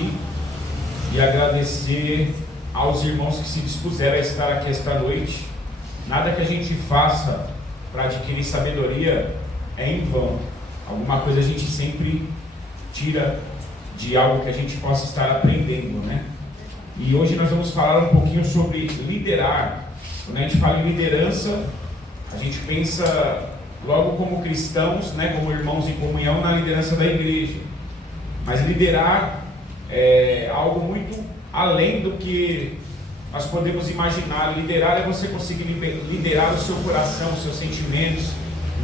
aqui e agradecer aos irmãos que se dispuseram a estar aqui esta noite. Nada que a gente faça para adquirir sabedoria é em vão. Alguma coisa a gente sempre tira de algo que a gente possa estar aprendendo, né? E hoje nós vamos falar um pouquinho sobre liderar. Quando a gente fala em liderança, a gente pensa logo como cristãos, né, como irmãos em comunhão na liderança da igreja. Mas liderar é algo muito além do que nós podemos imaginar. Liderar é você conseguir liderar o seu coração, os seus sentimentos,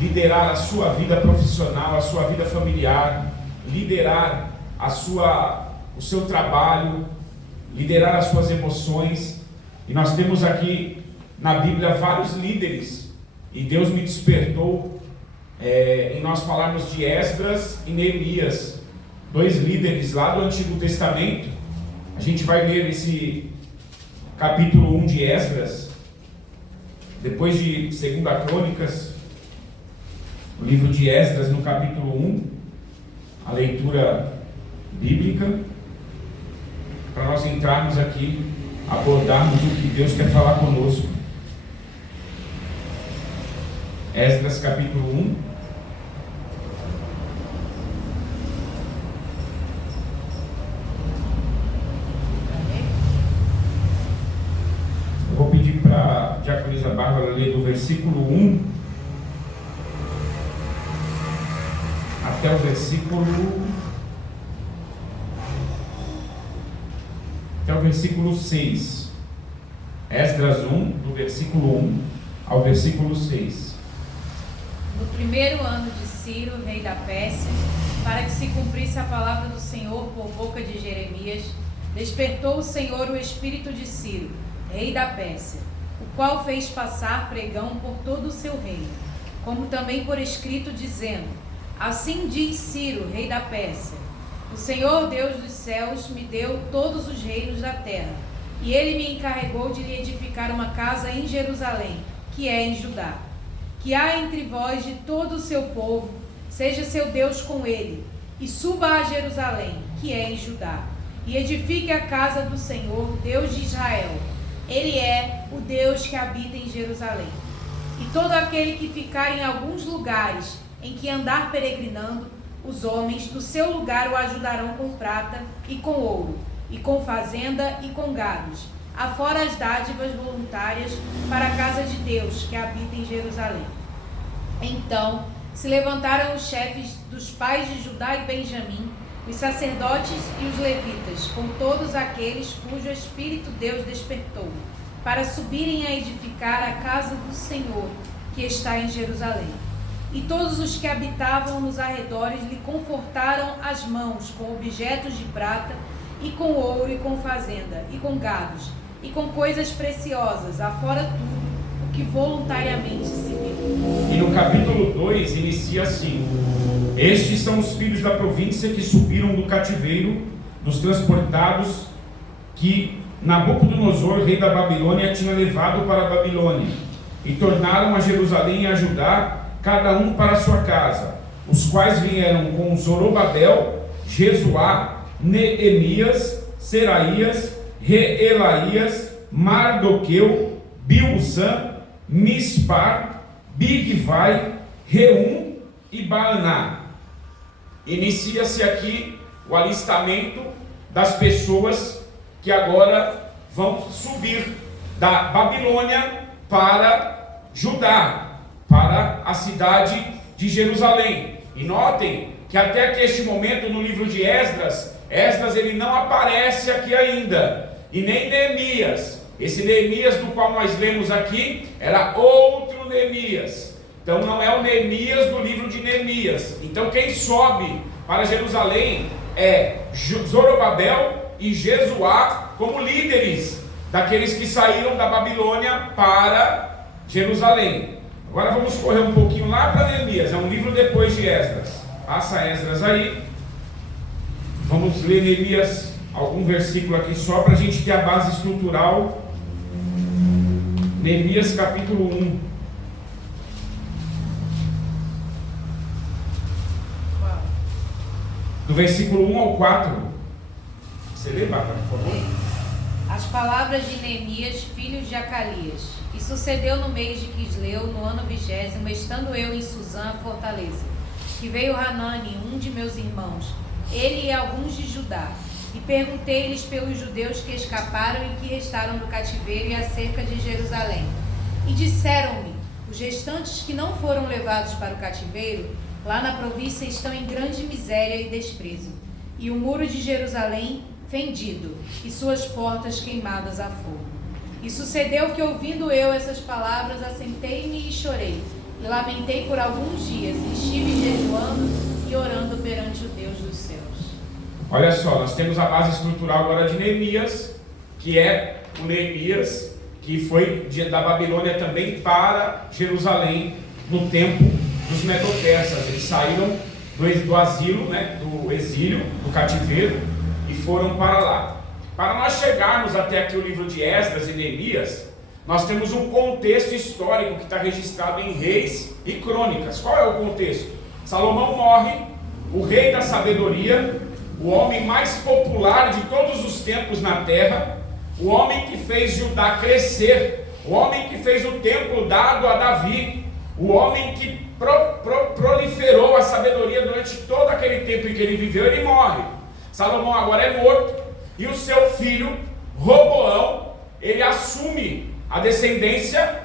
liderar a sua vida profissional, a sua vida familiar, liderar o seu trabalho, liderar as suas emoções. E nós temos aqui na Bíblia vários líderes, e Deus me despertou em nós falarmos de Esdras e Neemias, dois líderes lá do Antigo Testamento. A gente vai ler esse capítulo 1 de Esdras, depois de 2 Crônicas, o livro de Esdras no capítulo 1, a leitura bíblica, para nós entrarmos aqui, abordarmos o que Deus quer falar conosco. Esdras capítulo 1. Eu vou pedir para a diaconisa Bárbara ler do versículo 1 até o versículo 6. Esdras 1, do versículo 1 ao versículo 6. No primeiro ano de Ciro, rei da Pérsia, para que se cumprisse a palavra do Senhor por boca de Jeremias, despertou o Senhor o espírito de Ciro, rei da Pérsia, o qual fez passar pregão por todo o seu reino, como também por escrito, dizendo: Assim diz Ciro, rei da Pérsia: O Senhor Deus dos céus me deu todos os reinos da terra, e ele me encarregou de lhe edificar uma casa em Jerusalém, que é em Judá. Que há entre vós de todo o seu povo, seja seu Deus com ele, e suba a Jerusalém, que é em Judá, e edifique a casa do Senhor, Deus de Israel. Ele é o Deus que habita em Jerusalém. E todo aquele que ficar em alguns lugares em que andar peregrinando, os homens do seu lugar o ajudarão com prata e com ouro, e com fazenda e com gados, afora as dádivas voluntárias para a casa de Deus que habita em Jerusalém. Então se levantaram os chefes dos pais de Judá e Benjamim, os sacerdotes e os levitas, com todos aqueles cujo espírito Deus despertou, para subirem a edificar a casa do Senhor, que está em Jerusalém. E todos os que habitavam nos arredores lhe confortaram as mãos com objetos de prata, e com ouro, e com fazenda, e com gados, e com coisas preciosas, afora tudo o que voluntariamente se deu. E no capítulo 2 inicia assim: Estes são os filhos da província que subiram do cativeiro, dos transportados que Nabucodonosor, rei da Babilônia, tinha levado para a Babilônia, e tornaram a Jerusalém e a Judá, cada um para a sua casa, os quais vieram com Zorobabel, Jesuá, Neemias, Seraías, Reelaías, Mardoqueu, Bilsã, Mispar, Bigvai, Reum e Baaná. Inicia-se aqui o alistamento das pessoas que agora vão subir da Babilônia para Judá, para a cidade de Jerusalém. E notem que até aqui este momento no livro de Esdras ele não aparece aqui ainda, e nem Neemias. Esse Neemias do qual nós lemos aqui era outro Neemias. Então não é o Neemias do livro de Neemias. Então quem sobe para Jerusalém é Zorobabel e Jesuá como líderes daqueles que saíram da Babilônia para Jerusalém. Agora vamos correr um pouquinho lá para Neemias, é um livro depois de Esdras. Passa Esdras aí. Vamos ler Neemias, algum versículo aqui só para a gente ter a base estrutural. Neemias capítulo 1. Do versículo 1 ao 4. Você lê, Bárbara, por favor? As palavras de Neemias, filho de Acalias. E sucedeu no mês de Quisleu, no ano 20º, estando eu em Suzã, a fortaleza, que veio Hanani, um de meus irmãos, ele e alguns de Judá. E perguntei-lhes pelos judeus que escaparam e que restaram do cativeiro e acerca de Jerusalém. E disseram-me: os restantes que não foram levados para o cativeiro, lá na província estão em grande miséria e desprezo, e o muro de Jerusalém fendido, e suas portas queimadas a fogo. E sucedeu que, ouvindo eu essas palavras, assentei-me e chorei, e lamentei por alguns dias, e estive jejuando e orando perante o Deus dos céus. Olha só, nós temos a base estrutural agora de Neemias, que é o Neemias que foi da Babilônia também para Jerusalém no tempo dos Medo-Persas. Eles saíram do asilo, né, do exílio, do cativeiro, e foram para lá. Para nós chegarmos até aqui o livro de Esdras e Neemias, nós temos um contexto histórico que está registrado em Reis e Crônicas. Qual é o contexto? Salomão morre, o rei da sabedoria, o homem mais popular de todos os tempos na terra, o homem que fez Judá crescer, o homem que fez o templo dado a Davi, o homem que proliferou a sabedoria durante todo aquele tempo em que ele viveu, ele morre. Salomão agora é morto, e o seu filho, Roboão, ele assume a descendência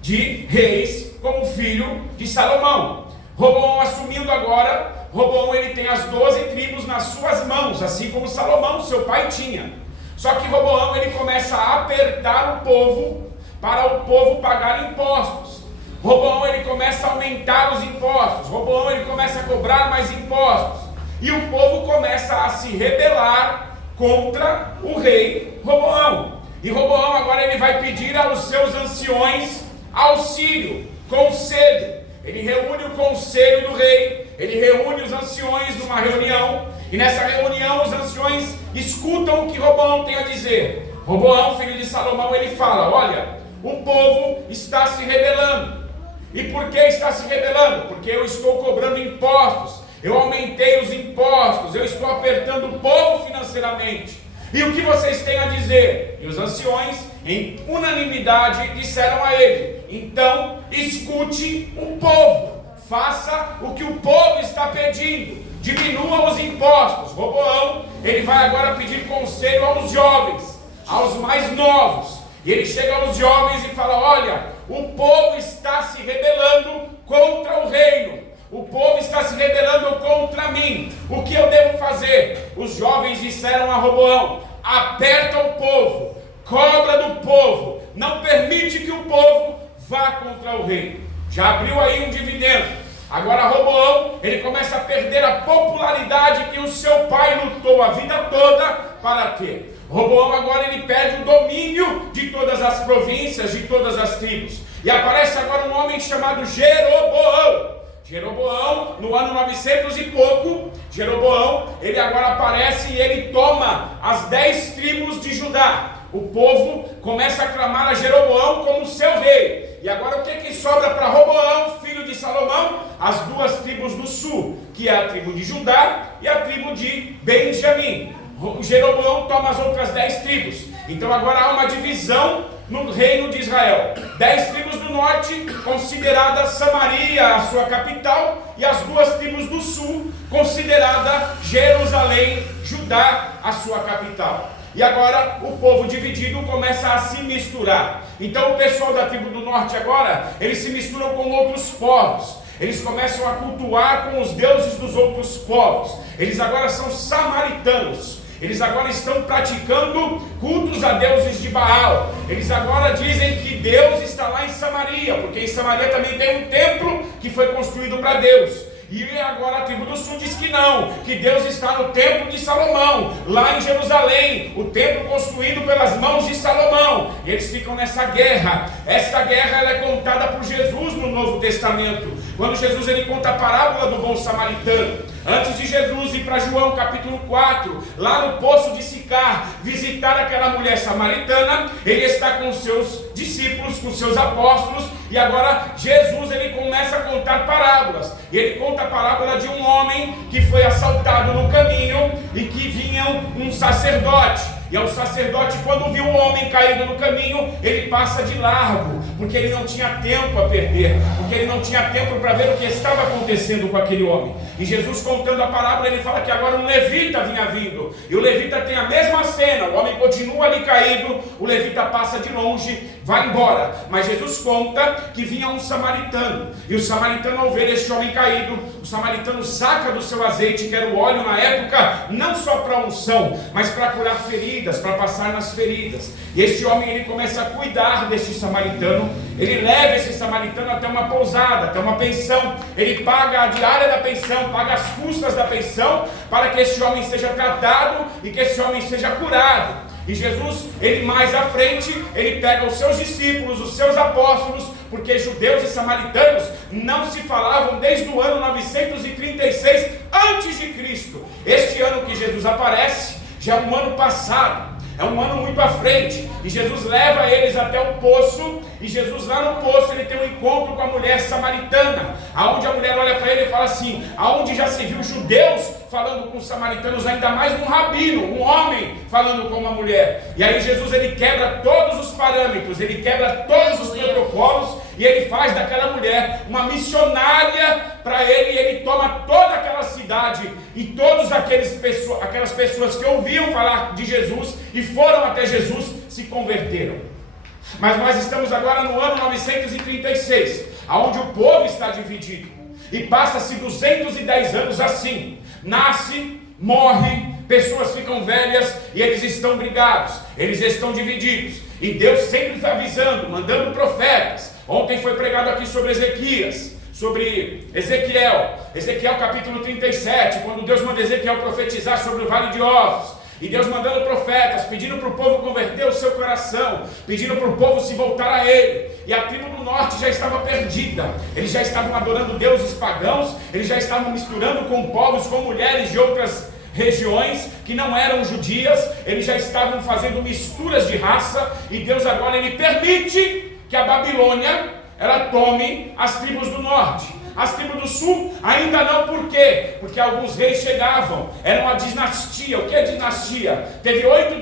de reis como filho de Salomão. Roboão assumindo agora, Roboão ele tem as 12 tribos nas suas mãos, assim como Salomão, seu pai, tinha. Só que Roboão ele começa a apertar o povo para o povo pagar impostos. Roboão ele começa a aumentar os impostos. Roboão ele começa a cobrar mais impostos. E o povo começa a se rebelar contra o rei Roboão. E Roboão agora ele vai pedir aos seus anciões auxílio, conselho. Ele reúne o conselho do rei, ele reúne os anciões numa reunião, e nessa reunião os anciões escutam o que Roboão tem a dizer. Roboão, filho de Salomão, ele fala: olha, o povo está se rebelando. E por que está se rebelando? Porque eu estou cobrando impostos, eu aumentei os impostos, eu estou apertando o povo financeiramente. E o que vocês têm a dizer? E os anciões, em unanimidade, disseram a ele: então, escute o povo, faça o que o povo está pedindo, diminua os impostos. Roboão, ele vai agora pedir conselho aos jovens, aos mais novos. E ele chega aos jovens e fala: olha, o povo está se rebelando contra o reino, o povo está se rebelando contra mim, o que eu devo fazer? Os jovens disseram a Roboão: aperta o povo, cobra do povo, não permite que o povo vá contra o rei. Já abriu aí um dividendo. Agora Roboão, ele começa a perder a popularidade que o seu pai lutou a vida toda para ter. Roboão agora ele perde o domínio de todas as províncias, de todas as tribos. E aparece agora um homem chamado Jeroboão. Jeroboão, no ano 900 e pouco, Jeroboão, ele agora aparece e ele toma as 10 tribos de Judá. O povo começa a clamar a Jeroboão como seu rei. E agora o que sobra para Roboão, filho de Salomão? As 2 tribos do sul, que é a tribo de Judá e a tribo de Benjamim. Jeroboão toma as outras 10 tribos. Então agora há uma divisão no reino de Israel. 10 tribos do norte, considerada Samaria a sua capital, e as 2 tribos do sul, considerada Jerusalém, Judá, a sua capital. E agora o povo dividido começa a se misturar. Então o pessoal da tribo do norte agora, eles se misturam com outros povos. Eles começam a cultuar com os deuses dos outros povos. Eles agora são samaritanos. Eles agora estão praticando cultos a deuses de Baal. Eles agora dizem que Deus está lá em Samaria, porque em Samaria também tem um templo que foi construído para Deus. E agora a tribo do sul diz que não, que Deus está no templo de Salomão, lá em Jerusalém, o templo construído pelas mãos de Salomão. E eles ficam nessa guerra. Esta guerra ela é contada por Jesus no Novo Testamento, quando Jesus ele conta a parábola do bom samaritano. Antes de Jesus ir para João capítulo 4, lá no poço de Sicar, visitar aquela mulher samaritana, ele está com seus discípulos, com seus apóstolos, e agora Jesus ele começa a contar parábolas. E ele conta a parábola de um homem que foi assaltado no caminho e que vinha um sacerdote. E o sacerdote, quando viu o homem caído no caminho, ele passa de largo, porque ele não tinha tempo a perder, porque ele não tinha tempo para ver o que estava acontecendo com aquele homem. E Jesus, contando a parábola, ele fala que agora um levita vinha vindo, e o levita tem a mesma cena, o homem continua ali caído, o levita passa de longe, vai embora. Mas Jesus conta que vinha um samaritano, e o samaritano, ao ver este homem caído, o samaritano saca do seu azeite, que era o óleo na época, não só para unção, mas para curar feridas, para passar nas feridas. E este homem ele começa a cuidar deste samaritano. Ele leva esse samaritano até uma pousada, até uma pensão. Ele paga a diária da pensão, paga as custas da pensão, para que este homem seja tratado e que esse homem seja curado. E Jesus, ele mais à frente, ele pega os seus discípulos, os seus apóstolos, porque judeus e samaritanos não se falavam desde o ano 936 antes de Cristo. Este ano que Jesus aparece já é um ano passado, é um ano muito à frente, e Jesus leva eles até o poço, e Jesus lá no poço, ele tem um encontro com a mulher samaritana, aonde a mulher olha para ele e fala assim, aonde já se viu judeus falando com os samaritanos, ainda mais um rabino, um homem falando com uma mulher. E aí Jesus ele quebra todos os parâmetros, ele quebra todos os protocolos, e ele faz daquela mulher uma missionária para ele, e ele toma toda aquela cidade, e todas aquelas pessoas que ouviam falar de Jesus e foram até Jesus se converteram. Mas nós estamos agora no ano 936, onde o povo está dividido, e passa-se 210 anos assim, nasce, morre, pessoas ficam velhas e eles estão brigados, eles estão divididos, e Deus sempre está avisando, mandando profetas. Ontem foi pregado aqui sobre Ezequias, sobre Ezequiel capítulo 37, quando Deus manda Ezequiel profetizar sobre o vale de ossos, e Deus mandando profetas, pedindo para o povo converter o seu coração, pedindo para o povo se voltar a Ele. E a tribo do norte já estava perdida, eles já estavam adorando deuses pagãos, eles já estavam misturando com povos, com mulheres de outras regiões que não eram judias, eles já estavam fazendo misturas de raça, e Deus agora ele permite que a Babilônia ela tome as tribos do norte. As tribos do sul ainda não. Por quê? Porque alguns reis chegavam, era uma dinastia. O que é dinastia? Teve 8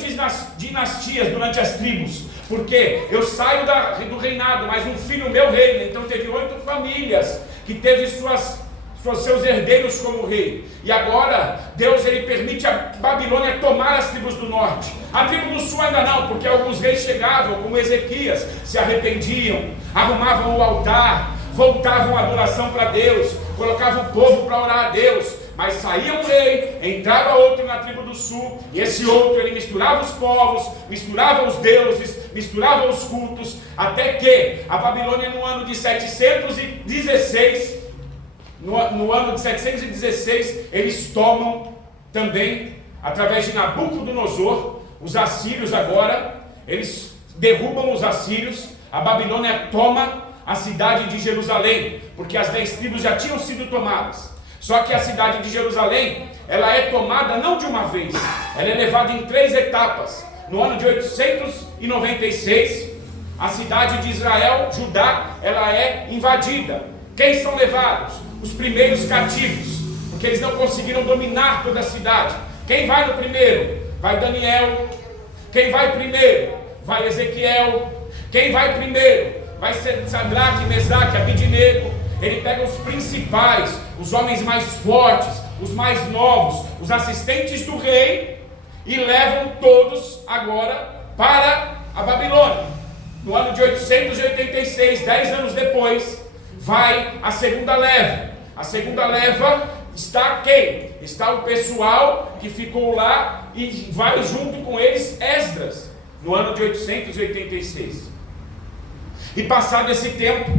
dinastias durante as tribos, porque eu saio do reinado, mas um filho meu reina. Então teve 8 famílias que teve seus herdeiros como rei. E agora Deus ele permite a Babilônia tomar as tribos do norte. A tribo do sul ainda não, porque alguns reis chegavam, como Ezequias, se arrependiam, arrumavam o altar, voltavam a adoração para Deus, colocavam o povo para orar a Deus. Mas saía um rei, entrava outro na tribo do sul, e esse outro ele misturava os povos, misturava os deuses, misturava os cultos, até que a Babilônia no ano de 716, no ano de 716, eles tomam também, através de Nabucodonosor, os assírios agora, eles derrubam os assírios, a Babilônia toma a cidade de Jerusalém, porque as 10 tribos já tinham sido tomadas. Só que a cidade de Jerusalém, ela é tomada não de uma vez, ela é levada em 3 etapas. No ano de 896, a cidade de Israel, Judá, ela é invadida. Quem são levados? Os primeiros cativos, porque eles não conseguiram dominar toda a cidade. Quem vai no primeiro? Vai Daniel. Quem vai primeiro? Vai Ezequiel. Quem vai primeiro? Vai ser Sadraque, Mesaque, Abidnego. Ele pega os principais, os homens mais fortes, os mais novos, os assistentes do rei, e levam todos agora para a Babilônia. No ano de 886, 10 anos depois, vai a segunda leva. A segunda leva está quem? Está o pessoal que ficou lá, e vai junto com eles Esdras, no ano de 886. E passado esse tempo,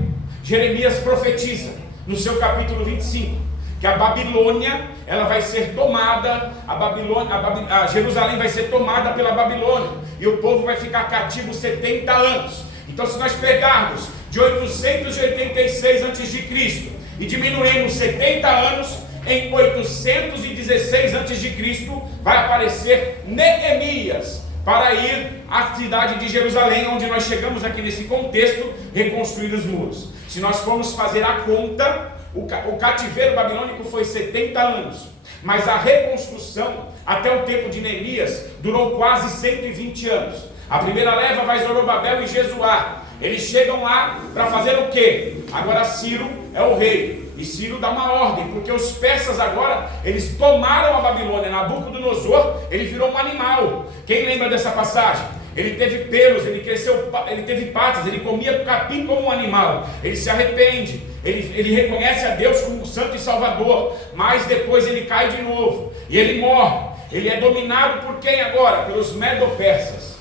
Jeremias profetiza no seu capítulo 25 que a Babilônia ela vai ser tomada, a Jerusalém vai ser tomada pela Babilônia, e o povo vai ficar cativo 70 anos. Então, se nós pegarmos de 886 a.C. e diminuirmos 70 anos, em 816 a.C., vai aparecer Neemias para ir à cidade de Jerusalém, onde nós chegamos aqui nesse contexto, reconstruir os muros. Se nós formos fazer a conta, o cativeiro babilônico foi 70 anos, mas a reconstrução até o tempo de Neemias durou quase 120 anos. A primeira leva vai Zorobabel e Jesuá. Eles chegam lá para fazer o quê? Agora Ciro é o rei. E Ciro dá uma ordem, porque os persas agora, eles tomaram a Babilônia. Nabucodonosor, ele virou um animal. Quem lembra dessa passagem? Ele teve pelos, ele teve patas, ele comia capim como um animal. Ele se arrepende, ele reconhece a Deus como Santo e Salvador, mas depois ele cai de novo, e ele morre. Ele é dominado por quem agora? Pelos medo-persas.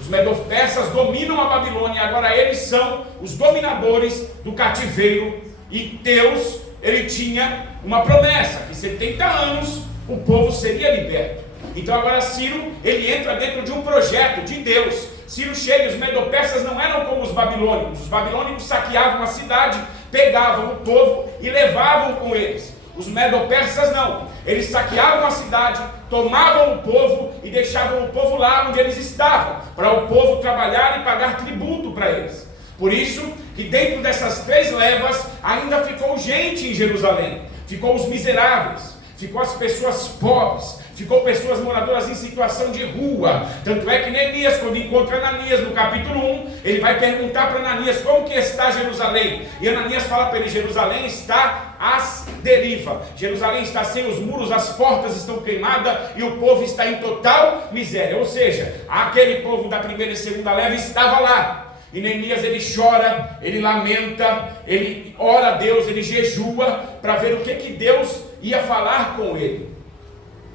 Os medo-persas dominam a Babilônia, e agora eles são os dominadores do cativeiro. E Deus, ele tinha uma promessa, que 70 anos o povo seria liberto. Então agora Ciro, ele entra dentro de um projeto de Deus. Ciro chega, os medo-persas não eram como os babilônicos. Os babilônicos saqueavam a cidade, pegavam o povo e levavam com eles. Os medo-persas não, eles saqueavam a cidade, tomavam o povo e deixavam o povo lá onde eles estavam, para o povo trabalhar e pagar tributo para eles. Por isso que dentro dessas 3 levas ainda ficou gente em Jerusalém. Ficou os miseráveis, ficou as pessoas pobres, ficou pessoas moradoras em situação de rua. Tanto é que Neemias, quando encontra Ananias no capítulo 1, ele vai perguntar para Ananias como que está Jerusalém. E Ananias fala para ele: Jerusalém está às deriva. Jerusalém está sem os muros, as portas estão queimadas e o povo está em total miséria. Ou seja, aquele povo da primeira e segunda leva estava lá. E Neemias, ele chora, ele lamenta, ele ora a Deus, ele jejua para ver o que Deus ia falar com ele.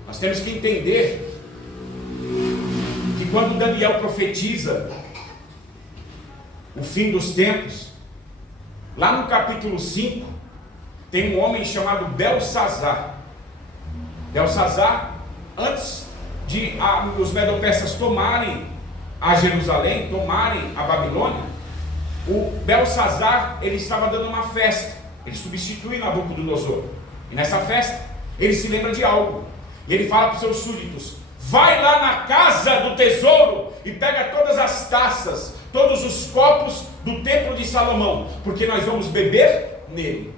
Nós temos que entender que quando Daniel profetiza o fim dos tempos, lá no capítulo 5, tem um homem chamado Belsazar. Belsazar, antes de os medo-persas tomarem a Jerusalém, tomarem a Babilônia, o Belsazar, ele estava dando uma festa. Ele substitui Nabucodonosor. E nessa festa, ele se lembra de algo. E ele fala para os seus súditos: vai lá na casa do tesouro e pega todas as taças, todos os copos do templo de Salomão, porque nós vamos beber nele.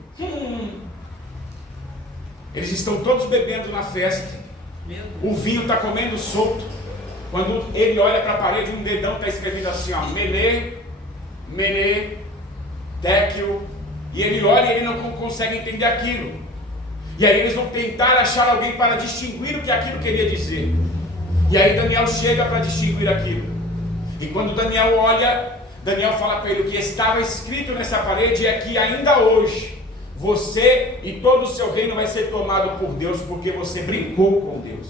Eles estão todos bebendo na festa. O vinho está comendo solto. Quando ele olha para a parede, um dedão está escrevido assim, ó, Mene, Mene, Tekel. E ele olha e ele não consegue entender aquilo. E aí eles vão tentar achar alguém para distinguir o que aquilo queria dizer. E aí Daniel chega para distinguir aquilo. E quando Daniel olha, Daniel fala para ele: o que estava escrito nessa parede é que ainda hoje você e todo o seu reino vai ser tomado por Deus, porque você brincou com Deus.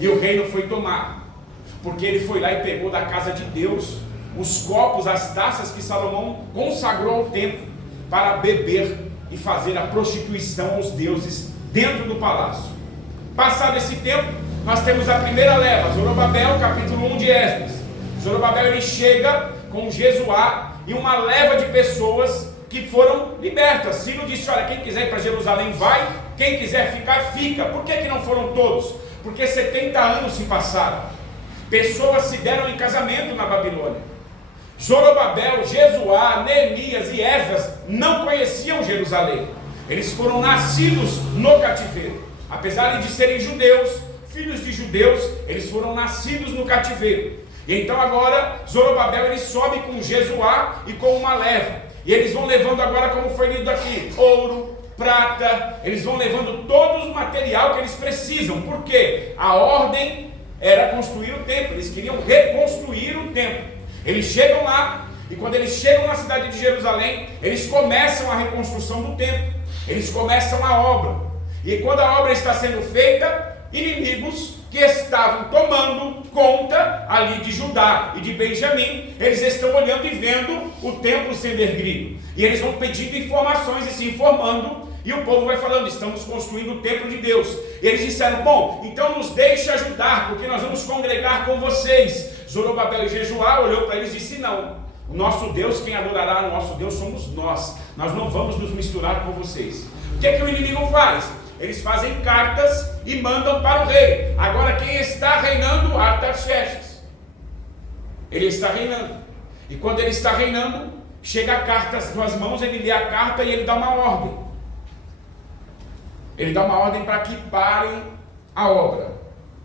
E o reino foi tomado, porque ele foi lá e pegou da casa de Deus os copos, as taças que Salomão consagrou ao templo para beber e fazer a prostituição aos deuses dentro do palácio. Passado esse tempo, nós temos a primeira leva, Zorobabel, capítulo 1 de Esdras. Zorobabel, ele chega com Jesuá e uma leva de pessoas que foram libertas. Ciro disse: olha, quem quiser ir para Jerusalém vai, quem quiser ficar, fica. Por que não foram todos? Porque 70 anos se passaram. Pessoas se deram em casamento na Babilônia. Zorobabel, Jesuá, Neemias e Esdras não conheciam Jerusalém. Eles foram nascidos no cativeiro. Apesar de serem judeus, filhos de judeus, eles foram nascidos no cativeiro. E então agora Zorobabel, ele sobe com Jesuá e com uma leva. E eles vão levando agora, como foi lido aqui, ouro, prata. Eles vão levando todo o material que eles precisam. Por quê? A ordem era construir o templo. Eles queriam reconstruir o templo. Eles chegam lá, e quando eles chegam na cidade de Jerusalém, eles começam a reconstrução do templo. Eles começam a obra. E quando a obra está sendo feita, inimigos que estavam tomando conta ali de Judá e de Benjamim, eles estão olhando e vendo o templo sendo erguido. E eles vão pedindo informações e se informando, e o povo vai falando: estamos construindo o templo de Deus. E eles disseram: bom, então nos deixe ajudar, porque nós vamos congregar com vocês. Zorobabel e Jesuá olhou para eles e disse: não, o nosso Deus, quem adorará o nosso Deus somos nós. Nós não vamos nos misturar com vocês. O que é que o inimigo faz? eles fazem cartas e mandam para o rei. Agora quem está reinando? Artaxerxes. Ele está reinando. E quando ele está reinando, chega a carta às suas mãos, ele lê a carta e ele dá uma ordem. Ele dá uma ordem para que parem a obra.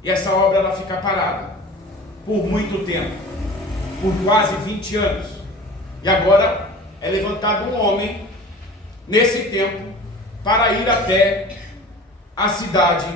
E essa obra ela fica parada por muito tempo, por quase 20 anos. E agora é levantado um homem nesse tempo para ir até a cidade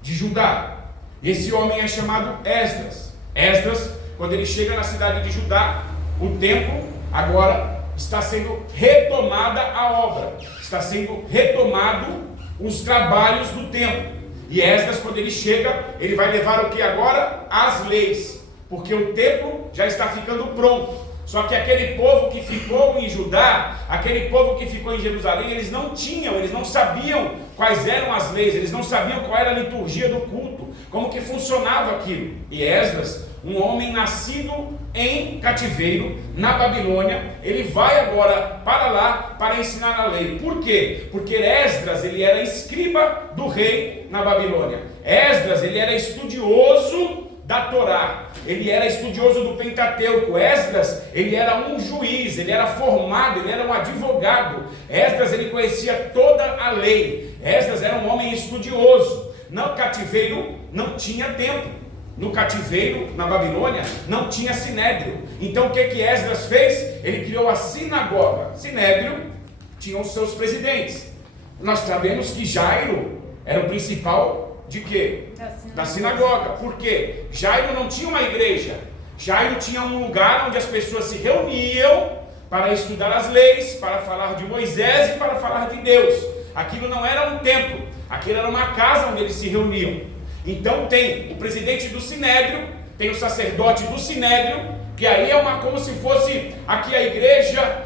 de Judá. Esse homem é chamado Esdras. Esdras, quando ele chega na cidade de Judá, o templo agora está sendo retomada a obra, está sendo retomado os trabalhos do templo. E Esdras, quando ele chega, ele vai levar o que agora? As leis, porque o templo já está ficando pronto. Só que aquele povo que ficou em Judá, aquele povo que ficou em Jerusalém, eles não sabiam quais eram as leis, eles não sabiam qual era a liturgia do culto, como que funcionava aquilo. E Esdras, um homem nascido em cativeiro, na Babilônia, ele vai agora para lá para ensinar a lei. Por quê? Porque Esdras, ele era escriba do rei na Babilônia. Esdras, ele era estudioso da Torá, ele era estudioso do Pentateuco. Esdras, ele era um juiz, ele era formado, ele era um advogado. Esdras, ele conhecia toda a lei. Esdras era um homem estudioso. No cativeiro não tinha templo. No cativeiro, na Babilônia, não tinha sinédrio. Então o que Esdras fez? Ele criou a sinagoga. Sinédrio tinha os seus presidentes. Nós sabemos que Jairo era o principal de quê? Da sinagoga. Por quê? Jairo não tinha uma igreja. Jairo tinha um lugar onde as pessoas se reuniam para estudar as leis, para falar de Moisés e para falar de Deus. Aquilo não era um templo, aquilo era uma casa onde eles se reuniam. Então tem o presidente do Sinédrio, tem o sacerdote do Sinédrio, que aí é como se fosse aqui a igreja,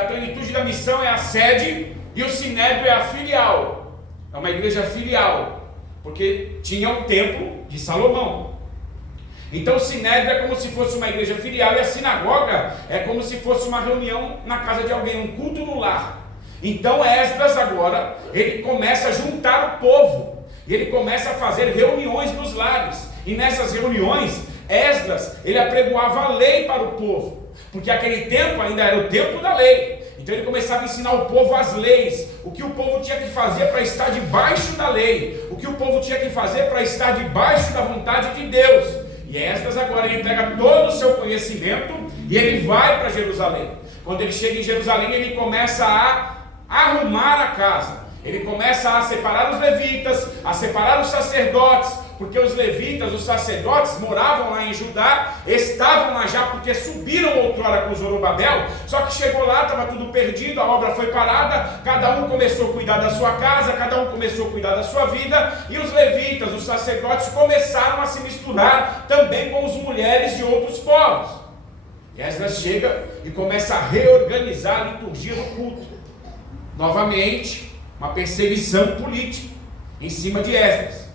a plenitude da missão é a sede, e o Sinédrio é a filial, é uma igreja filial, porque tinha o templo de Salomão. Então o Sinédrio é como se fosse uma igreja filial, e a sinagoga é como se fosse uma reunião na casa de alguém, um culto no lar. Então Esdras agora, ele começa a juntar o povo, e ele começa a fazer reuniões nos lares. E nessas reuniões, Esdras, ele apregoava a lei para o povo, porque aquele tempo ainda era o tempo da lei. Então ele começava a ensinar o povo as leis, o que o povo tinha que fazer para estar debaixo da lei, o que o povo tinha que fazer para estar debaixo da vontade de Deus. E Esdras agora ele pega todo o seu conhecimento e ele vai para Jerusalém. Quando ele chega em Jerusalém, ele começa a arrumar a casa. Ele começa a separar os levitas, a separar os sacerdotes, porque os levitas, os sacerdotes, moravam lá em Judá, estavam lá já porque subiram outrora com Zorobabel, só que chegou lá, estava tudo perdido, a obra foi parada, cada um começou a cuidar da sua casa, cada um começou a cuidar da sua vida, e os levitas, os sacerdotes, começaram a se misturar também com as mulheres de outros povos. E Esdras chega e começa a reorganizar a liturgia do culto. Novamente, uma perseguição política em cima de Esdras,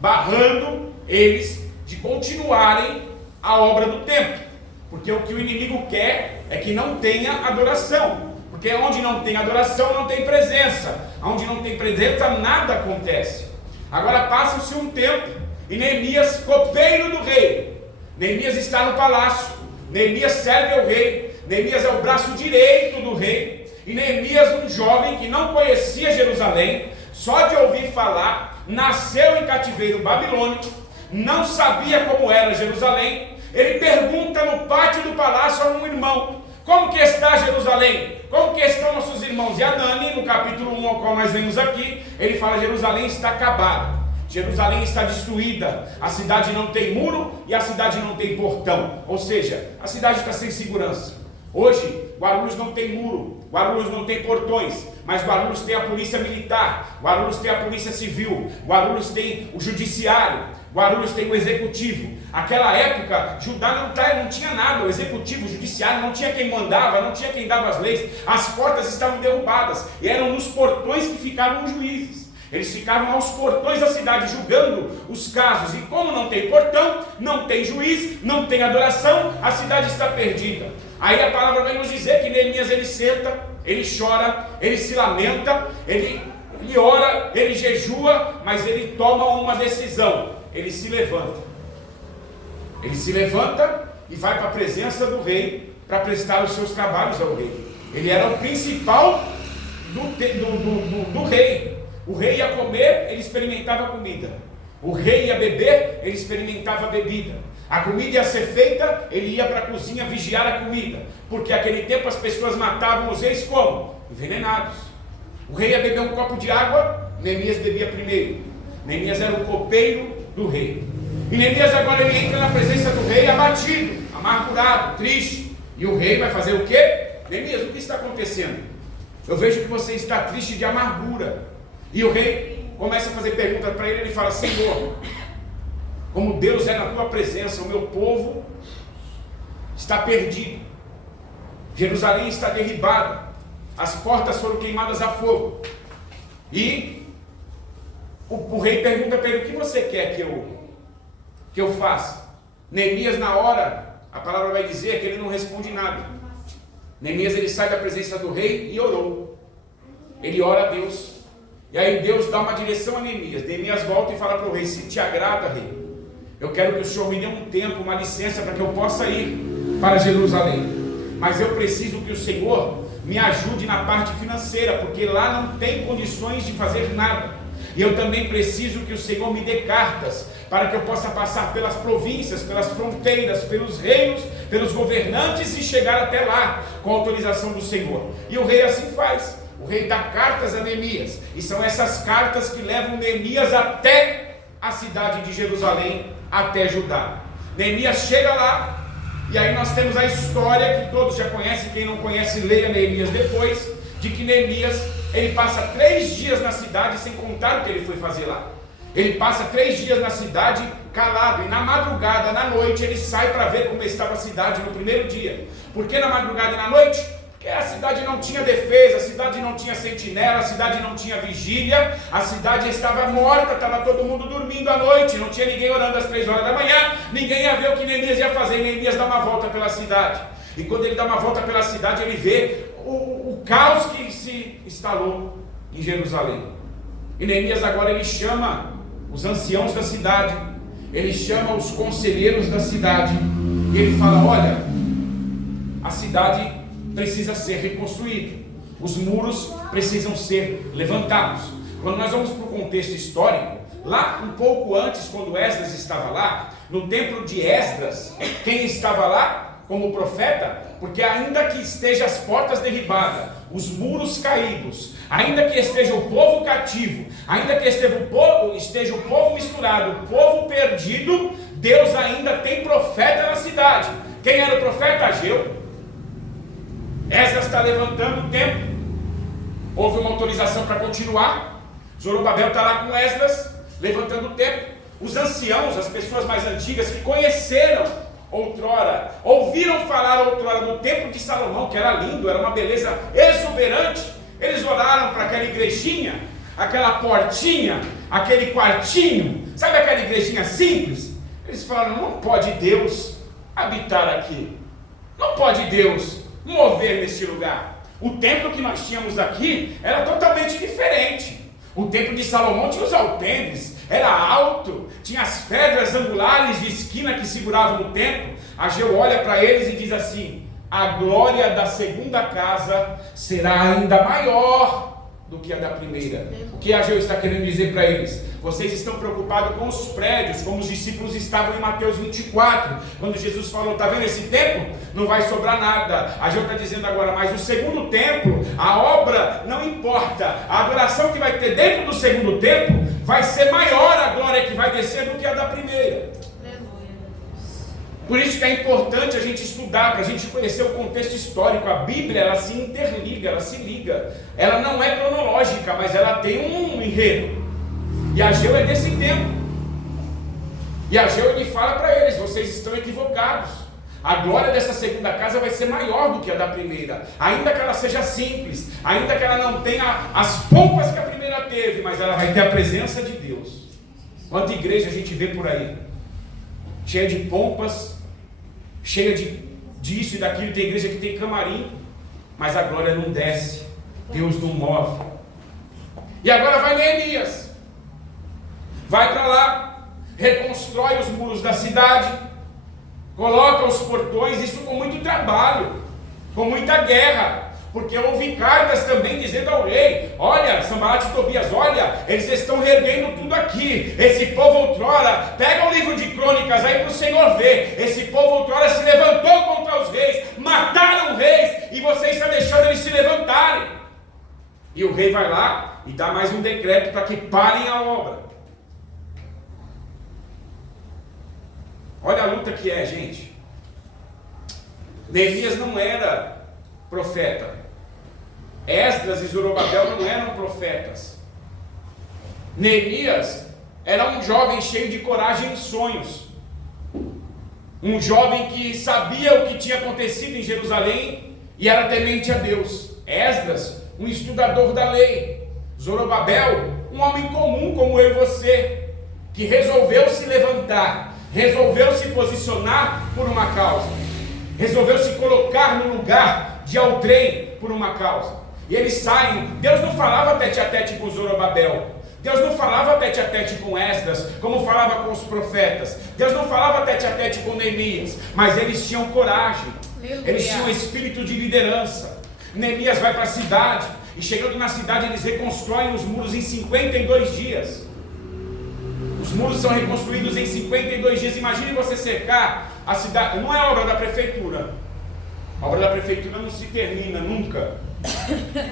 barrando eles de continuarem a obra do templo, porque o que o inimigo quer é que não tenha adoração, porque onde não tem adoração não tem presença, onde não tem presença nada acontece. Agora passa-se um tempo e Neemias, copeiro do rei, Neemias está no palácio, Neemias serve ao rei, Neemias é o braço direito do rei. E Neemias, um jovem que não conhecia Jerusalém, só de ouvir falar, nasceu em cativeiro babilônico, não sabia como era Jerusalém. Ele pergunta no pátio do palácio a um irmão: como que está Jerusalém? Como que estão nossos irmãos? E Anani, no capítulo 1 ao qual nós vemos aqui, ele fala: Jerusalém está acabada, Jerusalém está destruída, a cidade não tem muro e a cidade não tem portão, ou seja, a cidade está sem segurança. Hoje, Guarulhos não tem muro, Guarulhos não tem portões, mas Guarulhos tem a polícia militar, Guarulhos tem a polícia civil, Guarulhos tem o judiciário, Guarulhos tem o executivo. Aquela época, Judá não tinha nada, o executivo, o judiciário, não tinha quem mandava, não tinha quem dava as leis, as portas estavam derrubadas, e eram nos portões que ficavam os juízes. Eles ficavam aos portões da cidade julgando os casos, e como não tem portão, não tem juiz, não tem adoração, a cidade está perdida. Aí a palavra vem nos dizer que Neemias ele senta, ele chora, ele se lamenta, ele ele ora, ele jejua, mas ele toma uma decisão. Ele se levanta. Ele se levanta e vai para a presença do rei para prestar os seus trabalhos ao rei. Ele era o principal do rei. O rei ia comer, ele experimentava a comida. O rei ia beber, ele experimentava a bebida. A comida ia ser feita, ele ia para a cozinha vigiar a comida. Porque naquele tempo as pessoas matavam os reis como? Envenenados. O rei ia beber um copo de água, Neemias bebia primeiro. Neemias era o copeiro do rei. E Neemias agora ele entra na presença do rei abatido, amargurado, triste. E o rei vai fazer o quê? Neemias, o que está acontecendo? Eu vejo que você está triste de amargura. E o rei começa a fazer perguntas para ele. Ele fala: Senhor, como Deus é na tua presença, o meu povo está perdido. Jerusalém está derribada. As portas foram queimadas a fogo. E o rei pergunta para ele: o que você quer que eu faça? Neemias, na hora, a palavra vai dizer que ele não responde nada. Neemias, ele sai da presença do rei e orou. Ele ora a Deus. E aí Deus dá uma direção a Neemias. Neemias volta e fala para o rei: se te agrada, rei, eu quero que o Senhor me dê um tempo, uma licença para que eu possa ir para Jerusalém. Mas eu preciso que o Senhor me ajude na parte financeira, porque lá não tem condições de fazer nada. E eu também preciso que o Senhor me dê cartas, para que eu possa passar pelas províncias, pelas fronteiras, pelos reinos, pelos governantes e chegar até lá, com a autorização do Senhor. E o rei assim faz. O rei dá cartas a Neemias, e são essas cartas que levam Neemias até a cidade de Jerusalém, até Judá. Neemias chega lá, e aí nós temos a história que todos já conhecem. Quem não conhece, leia Neemias depois, de que Neemias, ele passa 3 dias na cidade, sem contar o que ele foi fazer lá. Ele passa 3 dias na cidade calado, e na madrugada, na noite, ele sai para ver como estava a cidade no primeiro dia. Por que na madrugada e na noite? Porque a cidade não tinha defesa, a cidade não tinha sentinela, a cidade não tinha vigília, a cidade estava morta, estava todo mundo dormindo à noite, não tinha ninguém orando às 3 horas da manhã, ninguém ia ver o que Neemias ia fazer. Neemias dá uma volta pela cidade, e quando ele dá uma volta pela cidade, ele vê o caos que se instalou em Jerusalém. E Neemias agora ele chama os anciãos da cidade, ele chama os conselheiros da cidade, e ele fala: olha, a cidade precisa ser reconstruída, os muros precisam ser levantados. Quando nós vamos para o contexto histórico, lá um pouco antes, quando Esdras estava lá, no templo de Esdras, quem estava lá como profeta? Porque ainda que esteja as portas derribadas, os muros caídos, ainda que esteja o povo cativo, ainda que esteja o povo misturado, o povo perdido, Deus ainda tem profeta na cidade. Quem era o profeta? Ageu. Esdras está levantando o templo, houve uma autorização para continuar. Zorobabel está lá com Esdras, levantando o templo. Os anciãos, as pessoas mais antigas que conheceram outrora, ouviram falar outrora do templo de Salomão, que era lindo, era uma beleza exuberante, eles oraram para aquela igrejinha, aquela portinha, aquele quartinho, sabe aquela igrejinha simples? Eles falaram: não pode Deus habitar aqui, não pode Deus mover neste lugar. O templo que nós tínhamos aqui era totalmente diferente. O templo de Salomão tinha os alpendres, era alto, tinha as pedras angulares de esquina que seguravam o templo. Ageu olha para eles e diz assim: a glória da segunda casa será ainda maior do que a da primeira. O que Ageu está querendo dizer para eles? Vocês estão preocupados com os prédios, como os discípulos estavam em Mateus 24, quando Jesus falou: está vendo esse templo? Não vai sobrar nada. Ageu está dizendo agora: mas o segundo templo, a obra não importa, a adoração que vai ter dentro do segundo templo vai ser maior a glória que vai descer do que a da primeira. Por isso que é importante a gente estudar, para a gente conhecer o contexto histórico. A Bíblia, ela se interliga, ela se liga. Ela não é cronológica, mas ela tem um enredo. E Ageu é desse tempo. E Ageu ele fala para eles: vocês estão equivocados. A glória dessa segunda casa vai ser maior do que a da primeira. Ainda que ela seja simples, ainda que ela não tenha as pompas que a primeira teve, mas ela vai ter a presença de Deus. Quanta igreja a gente vê por aí, cheia de pompas, cheia disso e daquilo. Tem igreja que tem camarim, mas a glória não desce, Deus não move. E agora vai Neemias, vai para lá, reconstrói os muros da cidade, coloca os portões, isso com muito trabalho, com muita guerra, porque houve cartas também dizendo ao rei: olha, Sanbalat e Tobias, olha, eles estão reerguendo tudo aqui, esse povo outrora, pega o livro de crônicas aí para o Senhor ver, esse povo outrora se levantou contra os reis, mataram reis, e você está deixando eles se levantarem. E o rei vai lá e dá mais um decreto para que parem a obra. Olha a luta que é, gente. Neemias não era profeta. Esdras e Zorobabel não eram profetas. Neemias era um jovem cheio de coragem e sonhos. Um jovem que sabia o que tinha acontecido em Jerusalém e era temente a Deus. Esdras, um estudador da lei. Zorobabel, um homem comum como eu e você, que resolveu se levantar, resolveu se posicionar por uma causa, resolveu se colocar no lugar de outrem por uma causa. E eles saem. Deus não falava tete a tete com Zorobabel, Deus não falava tete a tete com Esdras, como falava com os profetas. Deus não falava tete a tete com Neemias, mas eles tinham coragem, eles tinham espírito de liderança. Neemias vai para a cidade, e chegando na cidade eles reconstroem os muros em 52 dias. Os muros são reconstruídos em 52 dias. Imagine você cercar a cidade. Não é obra da prefeitura, a obra da prefeitura não se termina nunca.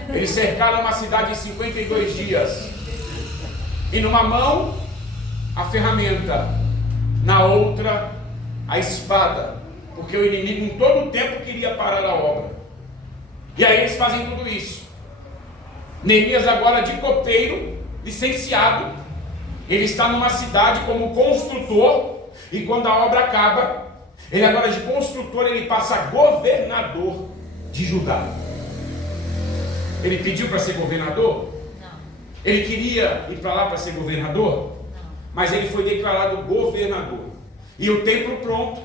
Eles cercaram uma cidade em 52 dias, e numa mão a ferramenta, na outra a espada, porque o inimigo em todo o tempo queria parar a obra. E aí eles fazem tudo isso. Neemias agora de copeiro, licenciado, ele está numa cidade como construtor, e quando a obra acaba, ele agora de construtor, ele passa a governador de Judá. Ele pediu para ser governador? Não. Ele queria ir para lá para ser governador? Não. Mas ele foi declarado governador. E o templo pronto,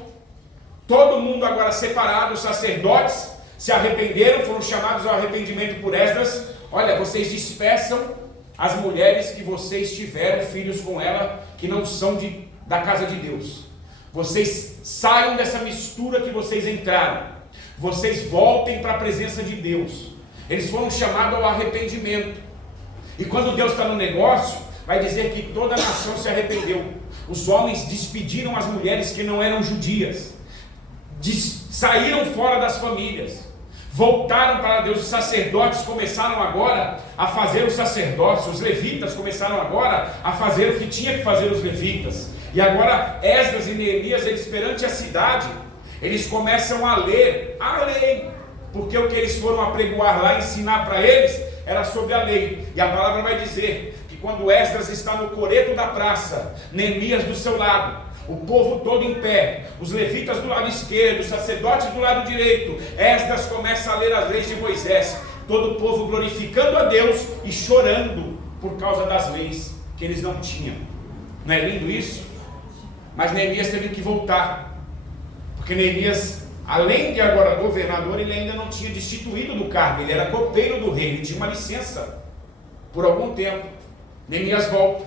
todo mundo agora separado, os sacerdotes se arrependeram, foram chamados ao arrependimento por Esdras. Olha, vocês dispersam as mulheres que vocês tiveram filhos com ela, que não são da casa de Deus. Vocês saiam dessa mistura que vocês entraram. Vocês voltem para a presença de Deus. Eles foram chamados ao arrependimento. E quando Deus está no negócio, vai dizer que toda a nação se arrependeu. Os homens despediram as mulheres que não eram judias, saíram fora das famílias, voltaram para Deus. Os sacerdotes começaram agora a fazer os sacerdócios, os levitas começaram agora a fazer o que tinha que fazer os levitas. E agora Esdras e Neemias, eles perante a cidade, eles começam a ler a lei, porque o que eles foram apregoar lá, ensinar para eles, era sobre a lei. E a palavra vai dizer que quando Esdras está no coreto da praça, Neemias do seu lado, o povo todo em pé, os levitas do lado esquerdo, os sacerdotes do lado direito, Esdras começa a ler as leis de Moisés, todo o povo glorificando a Deus e chorando por causa das leis que eles não tinham. Não é lindo isso? Mas Neemias teve que voltar, porque Neemias, além de agora governador, ele ainda não tinha destituído do cargo, ele era copeiro do rei, ele tinha uma licença por algum tempo. Neemias volta,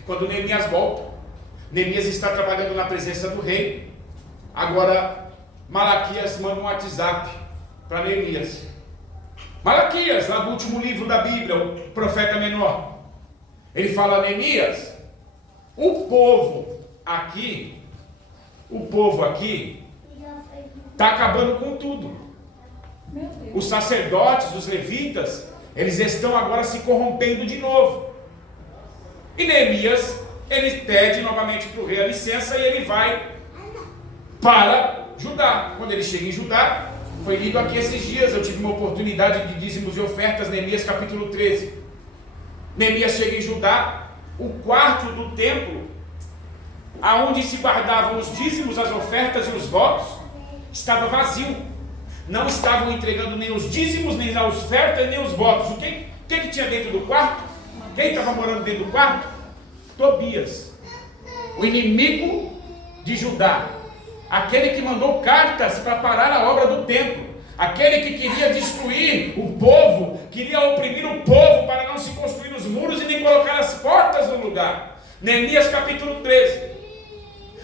e quando Neemias volta, Neemias está trabalhando na presença do rei. Agora Malaquias manda um WhatsApp para Neemias. Malaquias, lá do último livro da Bíblia, o profeta menor, ele fala: Neemias, o povo aqui está acabando com tudo. Os sacerdotes, os levitas, eles estão agora se corrompendo de novo. E Neemias, ele pede novamente para o rei a licença e ele vai para Judá. Quando ele chega em Judá, foi lido aqui esses dias, eu tive uma oportunidade de dízimos e ofertas, Neemias capítulo 13. Neemias chega em Judá, o quarto do templo, aonde se guardavam os dízimos, as ofertas e os votos, estava vazio. Não estavam entregando nem os dízimos, nem as ofertas, nem os votos. O que tinha dentro do quarto? Quem estava morando dentro do quarto? Tobias, o inimigo de Judá, aquele que mandou cartas para parar a obra do templo, aquele que queria destruir o povo, queria oprimir o povo para não se construir os os muros e nem colocaram as portas no lugar. Neemias capítulo 13.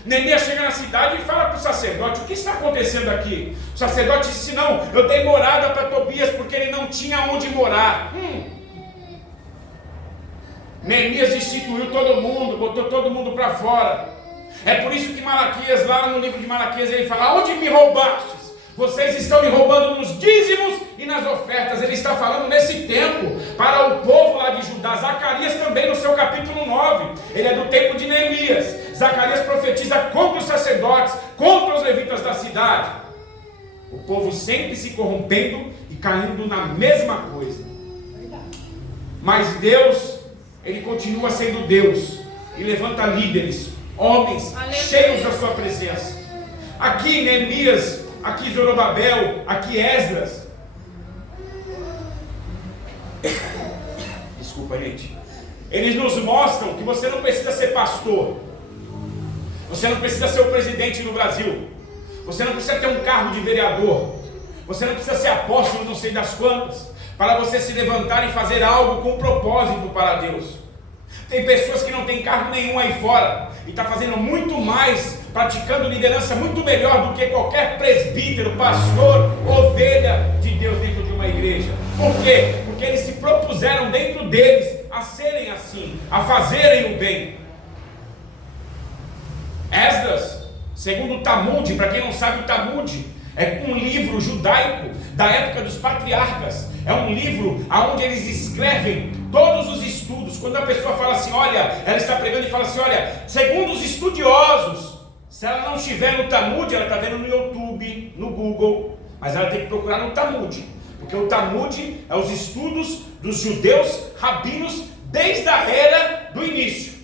Neemias chega na cidade e fala para o sacerdote: o que está acontecendo aqui? O sacerdote disse: não, eu dei morada para Tobias porque ele não tinha onde morar. Neemias destituiu todo mundo, botou todo mundo para fora. É por isso que Malaquias, lá no livro de Malaquias, ele fala: onde me roubastes? Vocês estão me roubando nos dízimos e nas ofertas. Ele está falando nesse tempo para o povo lá de Judá. Zacarias também no seu capítulo 9, ele é do tempo de Neemias. Zacarias profetiza contra os sacerdotes, contra os levitas da cidade. O povo sempre se corrompendo e caindo na mesma coisa. Mas Deus, Ele continua sendo Deus e levanta líderes, homens cheios da sua presença. Aqui Neemias, aqui Zorobabel, aqui Esdras. Desculpa, gente. Eles nos mostram que você não precisa ser pastor, você não precisa ser o presidente do Brasil, você não precisa ter um cargo de vereador, você não precisa ser apóstolo não sei das quantas, para você se levantar e fazer algo com propósito para Deus. Tem pessoas que não têm cargo nenhum aí fora e está fazendo muito mais, praticando liderança muito melhor do que qualquer presbítero, pastor, ovelha de Deus dentro de uma igreja. Por quê? Porque eles se propuseram dentro deles a serem assim, a fazerem o bem. Esdras, segundo o Talmud, para quem não sabe, o Talmud é um livro judaico da época dos patriarcas. É um livro onde eles escrevem todos os estudos. Quando a pessoa fala assim, olha, ela está pregando e fala assim, olha, segundo os estudiosos, se ela não estiver no Talmud, ela está vendo no YouTube, no Google, mas ela tem que procurar no Talmud, porque o Talmud é os estudos dos judeus rabinos desde a era do início.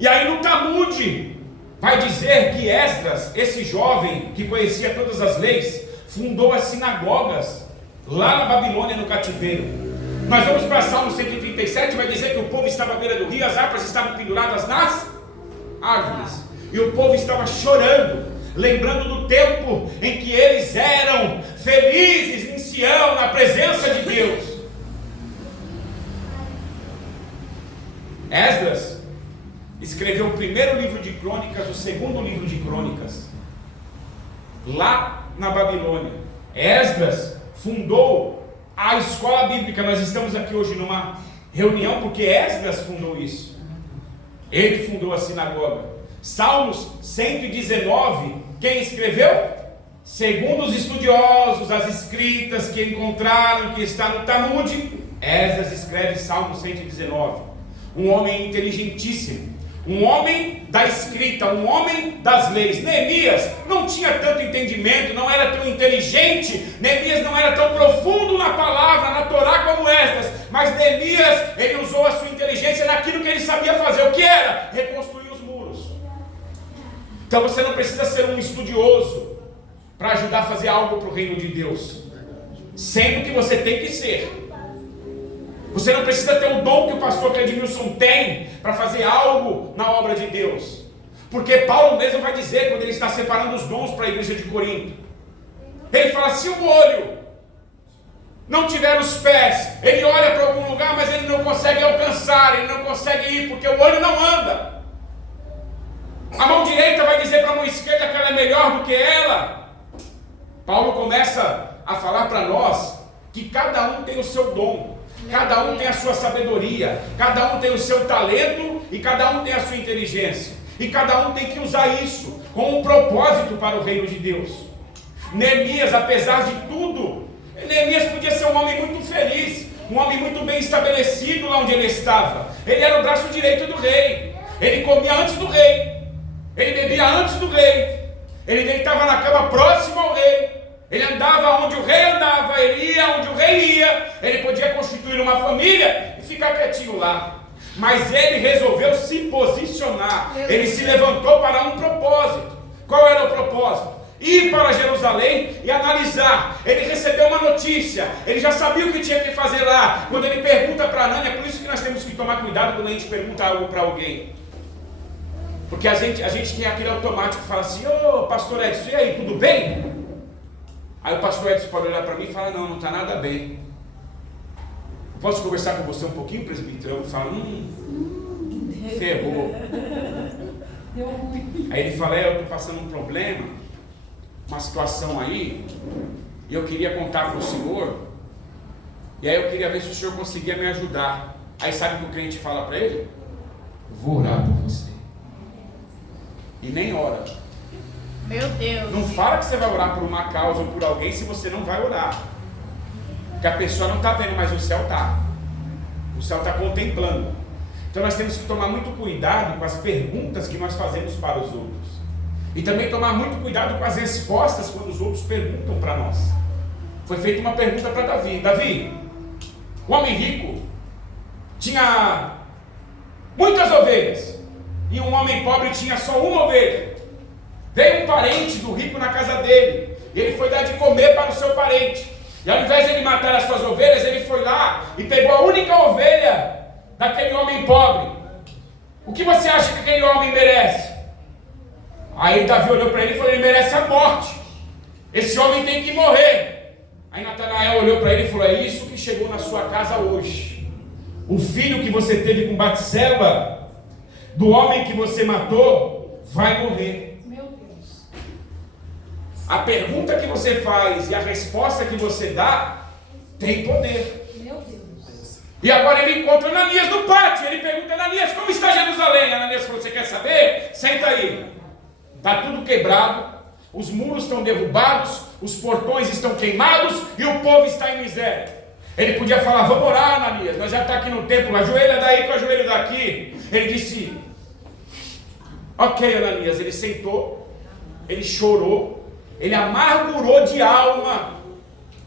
E aí no Talmud vai dizer que Esdras, esse jovem que conhecia todas as leis, fundou as sinagogas lá na Babilônia, no cativeiro. Nós vamos para Salmo 137, vai dizer que o povo estava à beira do rio, as harpas estavam penduradas nas árvores, e o povo estava chorando, lembrando do tempo em que eles eram felizes em Sião, na presença de Deus. Esdras escreveu o primeiro livro de crônicas, o segundo livro de crônicas, lá na Babilônia. Esdras fundou a escola bíblica. Nós estamos aqui hoje numa reunião porque Esdras fundou isso. Ele fundou a sinagoga. Salmos 119, quem escreveu? Segundo os estudiosos, as escritas que encontraram, que está no Talmud, Esdras escreve Salmo 119. Um homem inteligentíssimo, um homem da escrita, um homem das leis. Neemias não tinha tanto entendimento, não era tão inteligente, Neemias não era tão profundo na palavra, na Torá como Esdras, mas Neemias, ele usou a sua inteligência naquilo que ele sabia fazer. O que era? Reconstruir os muros. Então você não precisa ser um estudioso para ajudar a fazer algo para o reino de Deus, sendo que você tem que ser. Você não precisa ter o dom que o pastor Edmilson tem para fazer algo na obra de Deus, porque Paulo mesmo vai dizer, quando ele está separando os dons para a igreja de Corinto, ele fala, se o olho não tiver os pés, ele olha para algum lugar, mas ele não consegue alcançar, ele não consegue ir, porque o olho não anda. A mão direita vai dizer para a mão esquerda que ela é melhor do que ela. Paulo começa a falar para nós que cada um tem o seu dom, cada um tem a sua sabedoria, cada um tem o seu talento e cada um tem a sua inteligência, e cada um tem que usar isso com um propósito para o reino de Deus. Neemias, apesar de tudo, Neemias podia ser um homem muito feliz, um homem muito bem estabelecido lá onde ele estava. Ele era o braço direito do rei, ele comia antes do rei, ele bebia antes do rei, ele deitava na cama próximo ao rei, ele andava onde o rei andava, ele ia onde o rei ia, ele podia constituir uma família e ficar quietinho lá. Mas ele resolveu se posicionar, ele se levantou para um propósito. Qual era o propósito? Ir para Jerusalém e analisar. Ele recebeu uma notícia, ele já sabia o que tinha que fazer lá. Quando ele pergunta para Anânia, é por isso que nós temos que tomar cuidado quando a gente pergunta algo para alguém. Porque a gente tem aquele automático que fala assim, ô pastor Edson, e aí, tudo bem? Aí o pastor Edson pode olhar para mim e falar, não está nada bem. posso conversar com você um pouquinho, presbítero? Eu falo, ferrou. Deu ruim. Aí ele fala, eu estou passando um problema, uma situação aí, e eu queria contar para o senhor, e aí eu queria ver se o senhor conseguia me ajudar. Aí sabe o que o crente fala para ele? Vou orar por você. E nem ora. Meu Deus. Não fala que você vai orar por uma causa ou por alguém se você não vai orar. Porque a pessoa não está vendo, mas o céu está. O céu está contemplando. Então nós temos que tomar muito cuidado com as perguntas que nós fazemos para os outros. E também tomar muito cuidado com as respostas quando os outros perguntam para nós. Foi feita uma pergunta para Davi. Davi, o homem rico tinha muitas ovelhas. E um homem pobre tinha só uma ovelha. Veio um parente do rico na casa dele. E ele foi dar de comer para o seu parente. E ao invés de ele matar as suas ovelhas, ele foi lá e pegou a única ovelha daquele homem pobre. O que você acha que aquele homem merece? Aí Davi olhou para ele e falou, ele merece a morte. Esse homem tem que morrer. Aí Natanael olhou para ele e falou, é isso que chegou na sua casa hoje. O filho que você teve com Batseba, do homem que você matou, vai morrer. Meu Deus. A pergunta que você faz e a resposta que você dá tem poder. Meu Deus. E agora ele encontra Ananias no pátio. Ele pergunta, Ananias, como está Jerusalém? Ananias falou, você quer saber? Senta aí. Está tudo quebrado, os muros estão derrubados, os portões estão queimados e o povo está em miséria. Ele podia falar, vamos orar, Ananias, nós já estamos aqui no templo, ajoelha daí com o ajoelho daqui. Ele disse, ok, Ananias. Ele sentou, ele chorou, ele amargurou de alma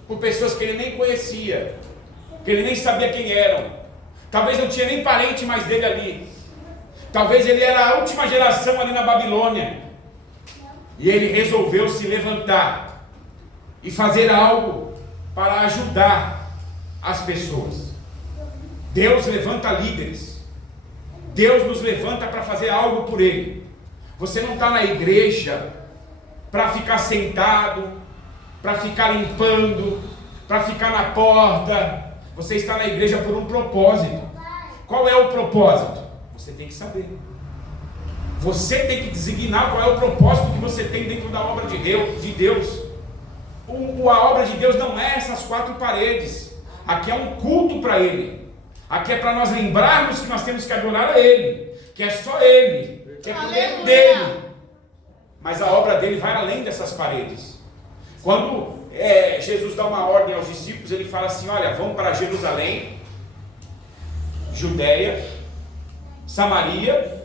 por pessoas que ele nem conhecia, que ele nem sabia quem eram. Talvez não tinha nem parente mais dele ali. Talvez ele era a última geração ali na Babilônia. E ele resolveu se levantar e fazer algo para ajudar as pessoas. Deus levanta líderes. Deus nos levanta para fazer algo por Ele. Você não está na igreja para ficar sentado, para ficar limpando, para ficar na porta. Você está na igreja por um propósito. Qual é o propósito? Você tem que saber. Você tem que designar qual é o propósito que você tem dentro da obra de Deus. A obra de Deus não é essas quatro paredes. Aqui é um culto para Ele. Aqui é para nós lembrarmos que nós temos que adorar a Ele, que é só Ele, que é por meio dele. Mas a obra dele vai além dessas paredes. Quando Jesus dá uma ordem aos discípulos, ele fala assim, olha, vão para Jerusalém, Judeia, Samaria,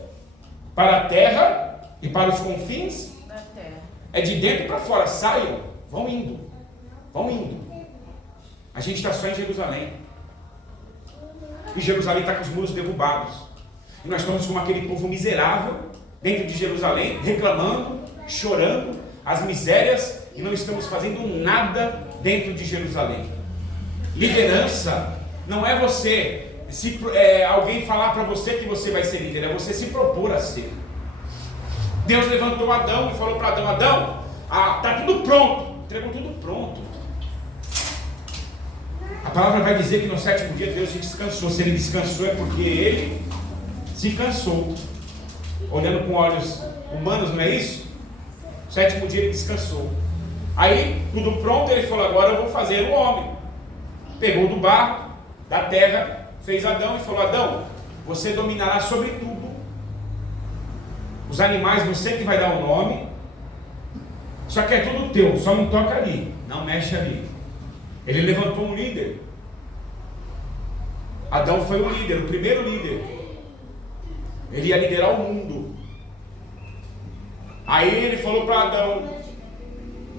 para a terra e para os confins Da terra. é de dentro para fora, saiam, vão indo, a gente está só em Jerusalém, e Jerusalém está com os muros derrubados, e nós estamos como aquele povo miserável, dentro de Jerusalém, reclamando, chorando, as misérias, e não estamos fazendo nada dentro de Jerusalém. Liderança não é você alguém falar para você que você vai ser líder, é você se propor a ser. Deus levantou Adão e falou para Adão, Adão, está tudo pronto, entregou tudo pronto. A palavra vai dizer que no sétimo dia Deus descansou. Se Ele descansou é porque Ele se cansou. Olhando com olhos humanos, não é isso? No sétimo dia Ele descansou. Aí, tudo pronto, Ele falou, agora eu vou fazer o homem. Pegou do barro, da terra, fez Adão e falou, Adão, você dominará sobre tudo. Os animais, você que vai dar o nome. Só que é tudo teu, só não toca ali, não mexe ali. Ele levantou um líder. Adão foi o líder, o primeiro líder. Ele ia liderar o mundo. Aí ele falou para Adão,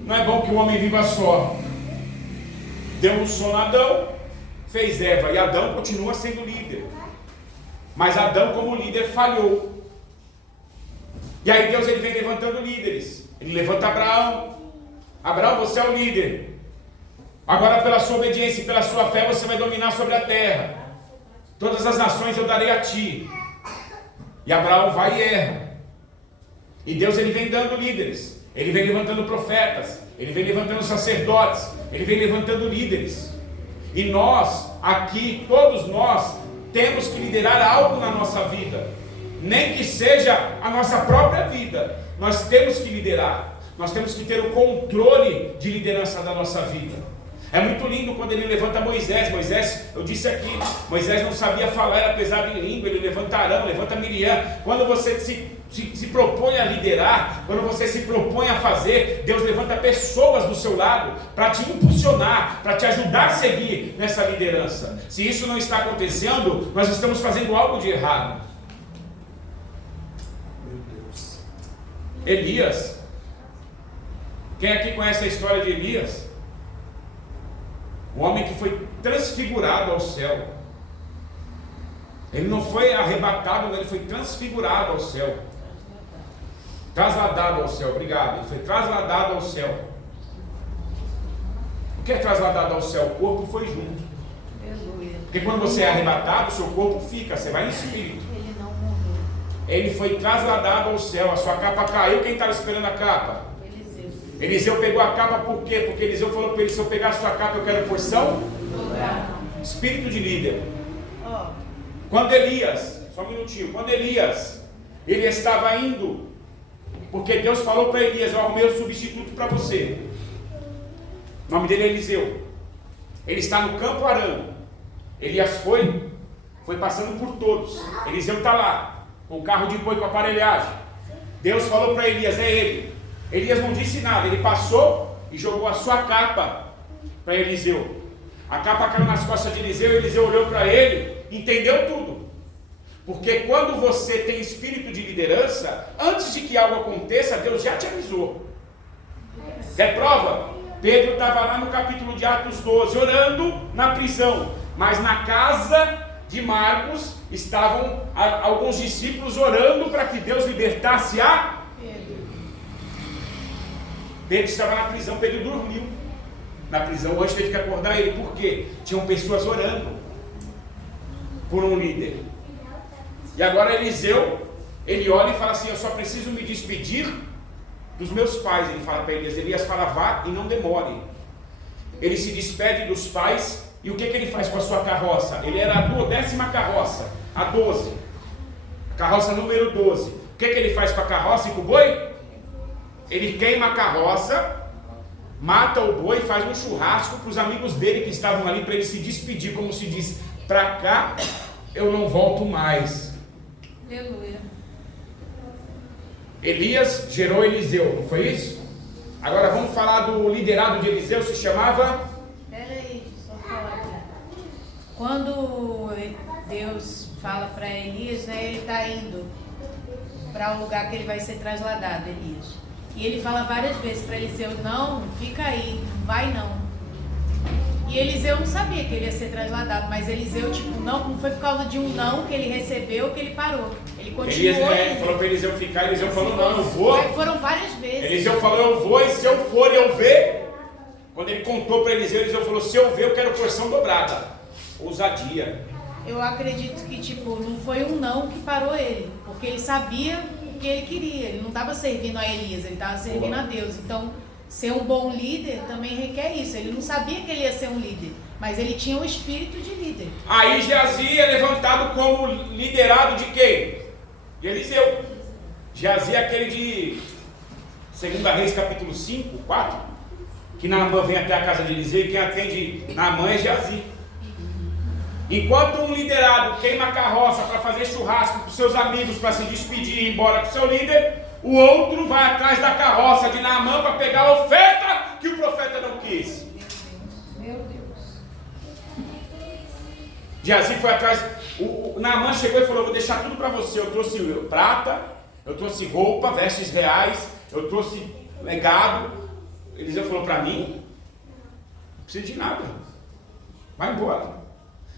não é bom que o homem viva só. Deu um sono a Adão, fez Eva, e Adão continua sendo líder. Mas Adão como líder falhou. E aí Deus ele vem levantando líderes. Ele levanta Abraão. Abraão, você é o líder. Agora pela sua obediência e pela sua fé você vai dominar sobre a terra. Todas as nações eu darei a ti. E Abraão vai e erra. E Deus ele vem dando líderes. Ele vem levantando profetas. Ele vem levantando sacerdotes. Ele vem levantando líderes. E nós aqui, todos nós, temos que liderar algo na nossa vida, nem que seja a nossa própria vida, nós temos que liderar, nós temos que ter o controle de liderança da nossa vida. É muito lindo quando ele levanta Moisés, eu disse aqui, Moisés não sabia falar, era pesado em língua, ele levanta Arão, levanta Miriam. Quando você se propõe a liderar, quando você se propõe a fazer, Deus levanta pessoas do seu lado para te impulsionar, para te ajudar a seguir nessa liderança. Se isso não está acontecendo, nós estamos fazendo algo de errado. Meu Deus. Elias, quem aqui conhece a história de Elias? O homem que foi transfigurado ao céu. Ele não foi arrebatado, mas ele foi transfigurado ao céu. Trasladado ao céu, obrigado. Ele foi trasladado ao céu. O que é trasladado ao céu? O corpo foi junto. Porque quando você é arrebatado, o seu corpo fica, você vai em espírito. Ele não morreu. Ele foi trasladado ao céu, a sua capa caiu. Quem estava esperando a capa? Eliseu pegou a capa por quê? Porque Eliseu falou para ele: se eu pegar a sua capa, eu quero porção. Espírito de líder. Quando Elias, só um minutinho, quando Elias, ele estava indo, porque Deus falou para Elias: eu arrumei o substituto para você. O nome dele é Eliseu. Ele está no campo arando. Elias foi passando por todos. Eliseu está lá, com o carro de boi, com aparelhagem. Deus falou para Elias: é ele. Elias não disse nada, ele passou e jogou a sua capa para Eliseu. A capa caiu nas costas de Eliseu, Eliseu olhou para ele, entendeu tudo. Porque quando você tem espírito de liderança, antes de que algo aconteça, Deus já te avisou. Quer prova? Pedro estava lá no capítulo de Atos 12, orando na prisão, mas na casa de Marcos estavam alguns discípulos orando para que Deus libertasse a Pedro estava na prisão, Pedro dormiu na prisão, o anjo teve que acordar ele, por quê? Tinham pessoas orando por um líder. E agora Eliseu, ele olha e fala assim: eu só preciso me despedir dos meus pais. Ele fala para Elias, Elias fala: vá e não demore. Ele se despede dos pais, e o que ele faz com a sua carroça? Ele era a 10ª carroça, a 12, carroça número 12. O que ele faz com a carroça e com o boi? Ele queima a carroça, mata o boi, faz um churrasco para os amigos dele que estavam ali, para ele se despedir, como se diz: para cá eu não volto mais. Aleluia. Elias gerou Eliseu, não foi isso? Agora vamos falar do liderado de Eliseu, se chamava... Peraí, só falar aqui. Quando Deus fala para Elias, né, ele está indo para o lugar que ele vai ser trasladado, Elias. E ele fala várias vezes para Eliseu: não, fica aí, não vai não. E Eliseu não sabia que ele ia ser trasladado, mas Eliseu, não foi por causa de um não que ele recebeu que ele parou. Ele continuou. Elias falou para Eliseu ficar, Eliseu falou: não, eu vou. Foram várias vezes. Eliseu falou: eu vou, e se eu for e eu ver. Quando ele contou para Eliseu, Eliseu falou: se eu ver, eu quero porção dobrada. Ousadia. Eu acredito que não foi um não que parou ele, porque ele sabia o que ele queria. Ele não estava servindo a Elias, ele estava servindo a Deus. Então, ser um bom líder também requer isso. Ele não sabia que ele ia ser um líder, mas ele tinha um espírito de líder. Aí Geazi é levantado como liderado de quem? De Eliseu. Geazi é aquele de 2 Reis capítulo 5, 4, que Naamã vem até a casa de Eliseu, e quem atende Naamã é Geazi. Enquanto um liderado queima a carroça para fazer churrasco com seus amigos, para se despedir e ir embora com seu líder, o outro vai atrás da carroça de Naamã para pegar a oferta que o profeta não quis. Meu Deus. Geazi foi atrás. O Naamã chegou e falou: vou deixar tudo para você. Eu trouxe prata, eu trouxe roupa, vestes reais, eu trouxe legado. Eliseu falou: para mim, não precisa de nada, vai embora.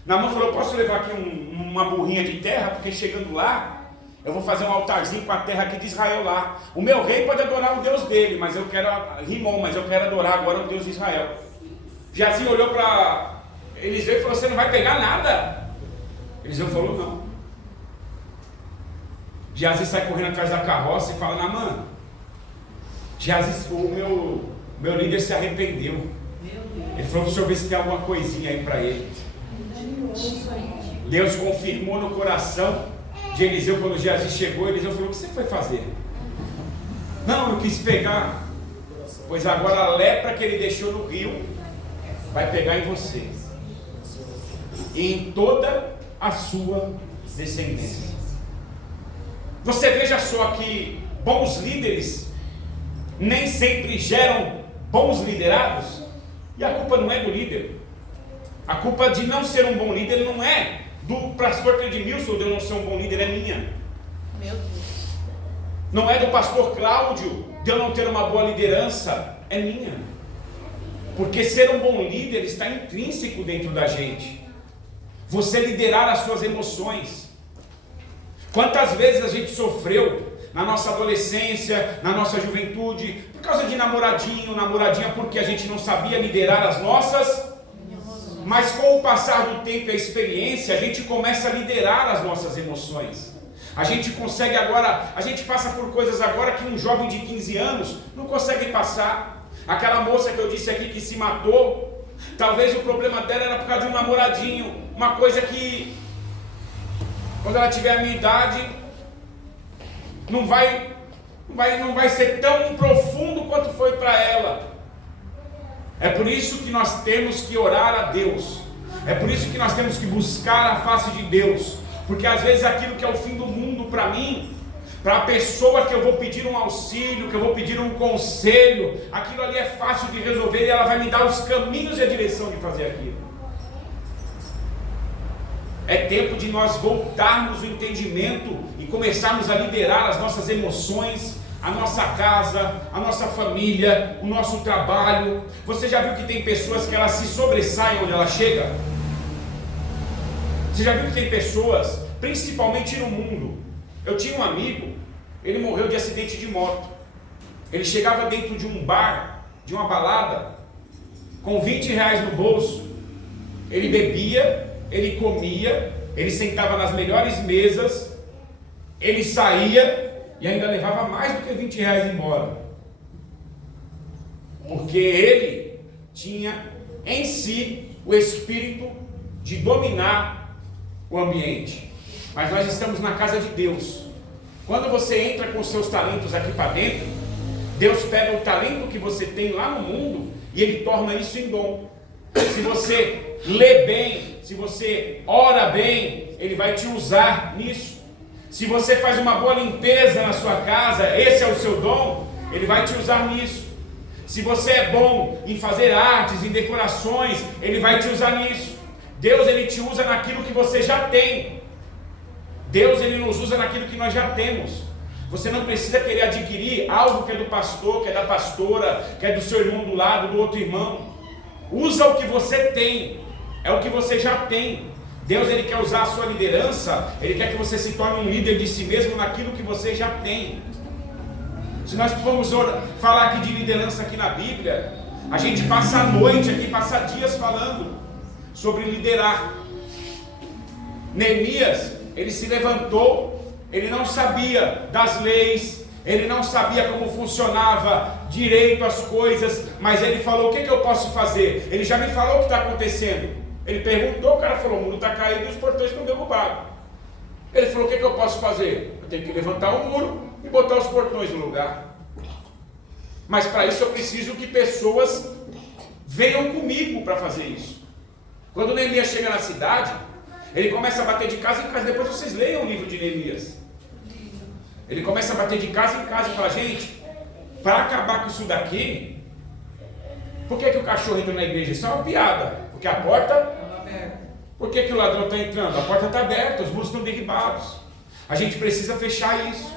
Naamã falou: posso levar aqui uma burrinha de terra, porque chegando lá, eu vou fazer um altarzinho com a terra aqui de Israel lá. O meu rei pode adorar o Deus dele, mas eu quero, Rimon, mas eu quero adorar agora o Deus de Israel. Geazi olhou para Eliseu e falou: você não vai pegar nada? Eliseu falou: não. Geazi sai correndo atrás da carroça e fala: Naamã, Geazi, o meu líder se arrependeu. Ele falou: deixa eu ver se tem alguma coisinha aí para ele. Deus confirmou no coração de Eliseu quando Geazi chegou. Eliseu falou: o que você foi fazer? Não, eu quis pegar. Pois agora a lepra que ele deixou no rio vai pegar em você e em toda a sua descendência. Você veja só que bons líderes nem sempre geram bons liderados. E a culpa não é do líder. A culpa de não ser um bom líder não é do pastor Credmilson de eu não ser um bom líder, é minha. Meu Deus. Não é do pastor Cláudio de eu não ter uma boa liderança, é minha. Porque ser um bom líder está intrínseco dentro da gente. Você liderar as suas emoções. Quantas vezes a gente sofreu na nossa adolescência, na nossa juventude, por causa de namoradinho, namoradinha, porque a gente não sabia liderar as nossas. Mas com o passar do tempo e a experiência, a gente começa a liderar as nossas emoções. A gente consegue agora, a gente passa por coisas agora que um jovem de 15 anos não consegue passar. Aquela moça que eu disse aqui que se matou, talvez o problema dela era por causa de um namoradinho, uma coisa que, quando ela tiver a minha idade, não vai ser tão profundo quanto foi para ela. É por isso que nós temos que orar a Deus. É por isso que nós temos que buscar a face de Deus. Porque às vezes aquilo que é o fim do mundo para mim, para a pessoa que eu vou pedir um auxílio, que eu vou pedir um conselho, aquilo ali é fácil de resolver e ela vai me dar os caminhos e a direção de fazer aquilo. É tempo de nós voltarmos o entendimento e começarmos a liderar as nossas emoções, a nossa casa, a nossa família, o nosso trabalho. Você já viu que tem pessoas que elas se sobressaem onde ela chega? Você já viu que tem pessoas, principalmente no mundo? Eu tinha um amigo, ele morreu de acidente de moto. Ele chegava dentro de um bar, de uma balada, com 20 reais no bolso. Ele bebia, ele comia, ele sentava nas melhores mesas, ele saía e ainda levava mais do que 20 reais embora. Porque ele tinha em si o espírito de dominar o ambiente. Mas nós estamos na casa de Deus. Quando você entra com seus talentos aqui para dentro, Deus pega o talento que você tem lá no mundo e Ele torna isso em dom. Se você lê bem, se você ora bem, Ele vai te usar nisso. Se você faz uma boa limpeza na sua casa, esse é o seu dom, Ele vai te usar nisso. Se você é bom em fazer artes, em decorações, Ele vai te usar nisso. Deus, Ele te usa naquilo que você já tem. Deus, Ele nos usa naquilo que nós já temos. Você não precisa querer adquirir algo que é do pastor, que é da pastora, que é do seu irmão do lado, do outro irmão. Usa o que você tem, é o que você já tem. Deus, Ele quer usar a sua liderança, Ele quer que você se torne um líder de si mesmo naquilo que você já tem. Se nós formos falar aqui de liderança aqui na Bíblia, a gente passa a noite aqui, passa dias falando sobre liderar. Neemias, ele se levantou, ele não sabia das leis, ele não sabia como funcionava direito as coisas, mas ele falou: o que eu posso fazer? Ele já me falou o que está acontecendo. Ele perguntou, o cara falou: o muro está caído e os portões estão derrubados. Ele falou: o que eu posso fazer? Eu tenho que levantar o muro e botar os portões no lugar. Mas para isso eu preciso que pessoas venham comigo para fazer isso. Quando Neemias chega na cidade, ele começa a bater de casa em casa. Depois vocês leiam o livro de Neemias. Ele começa a bater de casa em casa e fala: gente, para acabar com isso daqui, por que o cachorro entra na igreja? Isso é uma piada. Porque a porta... Por que o ladrão está entrando? A porta está aberta, os muros estão derribados. A gente precisa fechar isso.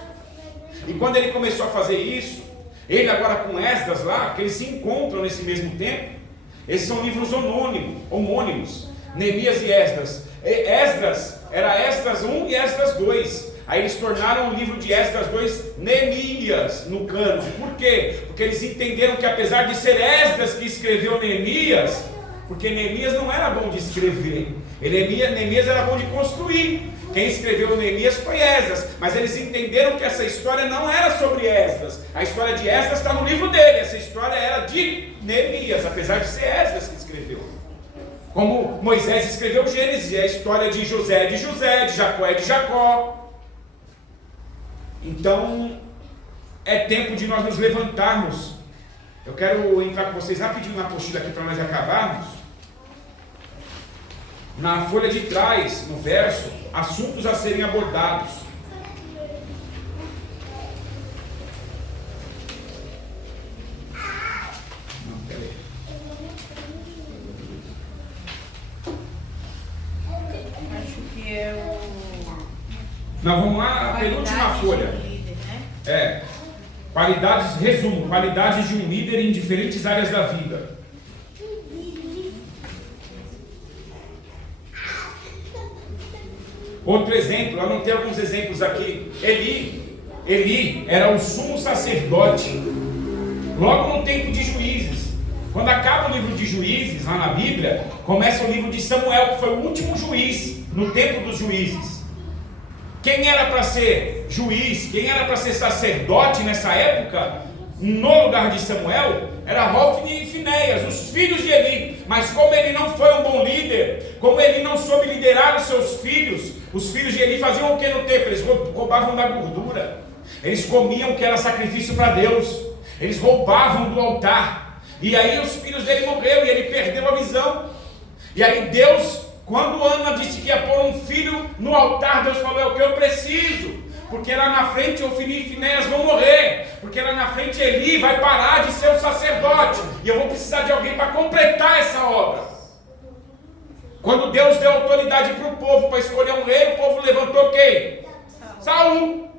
E quando ele começou a fazer isso, ele agora com Esdras lá, que eles se encontram nesse mesmo tempo, esses são livros homônimos, Neemias e Esdras. Esdras era Esdras 1 e Esdras 2. Aí eles tornaram o livro de Esdras 2 Neemias no cano. Por quê? Porque eles entenderam que apesar de ser Esdras que escreveu Neemias, porque Neemias não era bom de escrever, Neemias era bom de construir. Quem escreveu Neemias foi Esdras, mas eles entenderam que essa história não era sobre Esdras. A história de Esdras está no livro dele, essa história era de Neemias, apesar de ser Esdras que escreveu. Como Moisés escreveu Gênesis, é a história de José é de José, de Jacó é de Jacó. Então, é tempo de nós nos levantarmos. Eu quero entrar com vocês rapidinho na apostila aqui para nós acabarmos. Na folha de trás, no verso, assuntos a serem abordados. Acho que é o... Nós vamos lá, a penúltima Qualidades folha. de um líder, né? É. Qualidades, resumo, qualidades de um líder em diferentes áreas da vida. Outro exemplo, eu anotei alguns exemplos aqui. Eli era o sumo sacerdote, logo no tempo de Juízes. Quando acaba o livro de Juízes, lá na Bíblia, começa o livro de Samuel, que foi o último juiz, no tempo dos juízes. Quem era para ser juiz, quem era para ser sacerdote nessa época, no lugar de Samuel, era Hofni e Finéias, os filhos de Eli. Mas como ele não foi um bom líder, como ele não soube liderar os seus filhos, os filhos de Eli faziam o que no templo? Eles roubavam da gordura, eles comiam o que era sacrifício para Deus, eles roubavam do altar, e aí os filhos dele morreram, e ele perdeu a visão. E aí Deus, quando Ana disse que ia pôr um filho no altar, Deus falou: é o que eu preciso, porque lá na frente Hofni e Finéias vão morrer, porque lá na frente Eli vai parar de ser o sacerdote, e eu vou precisar de alguém para completar essa obra. Quando Deus deu autoridade para o povo para escolher um rei, o povo levantou quem? Saul.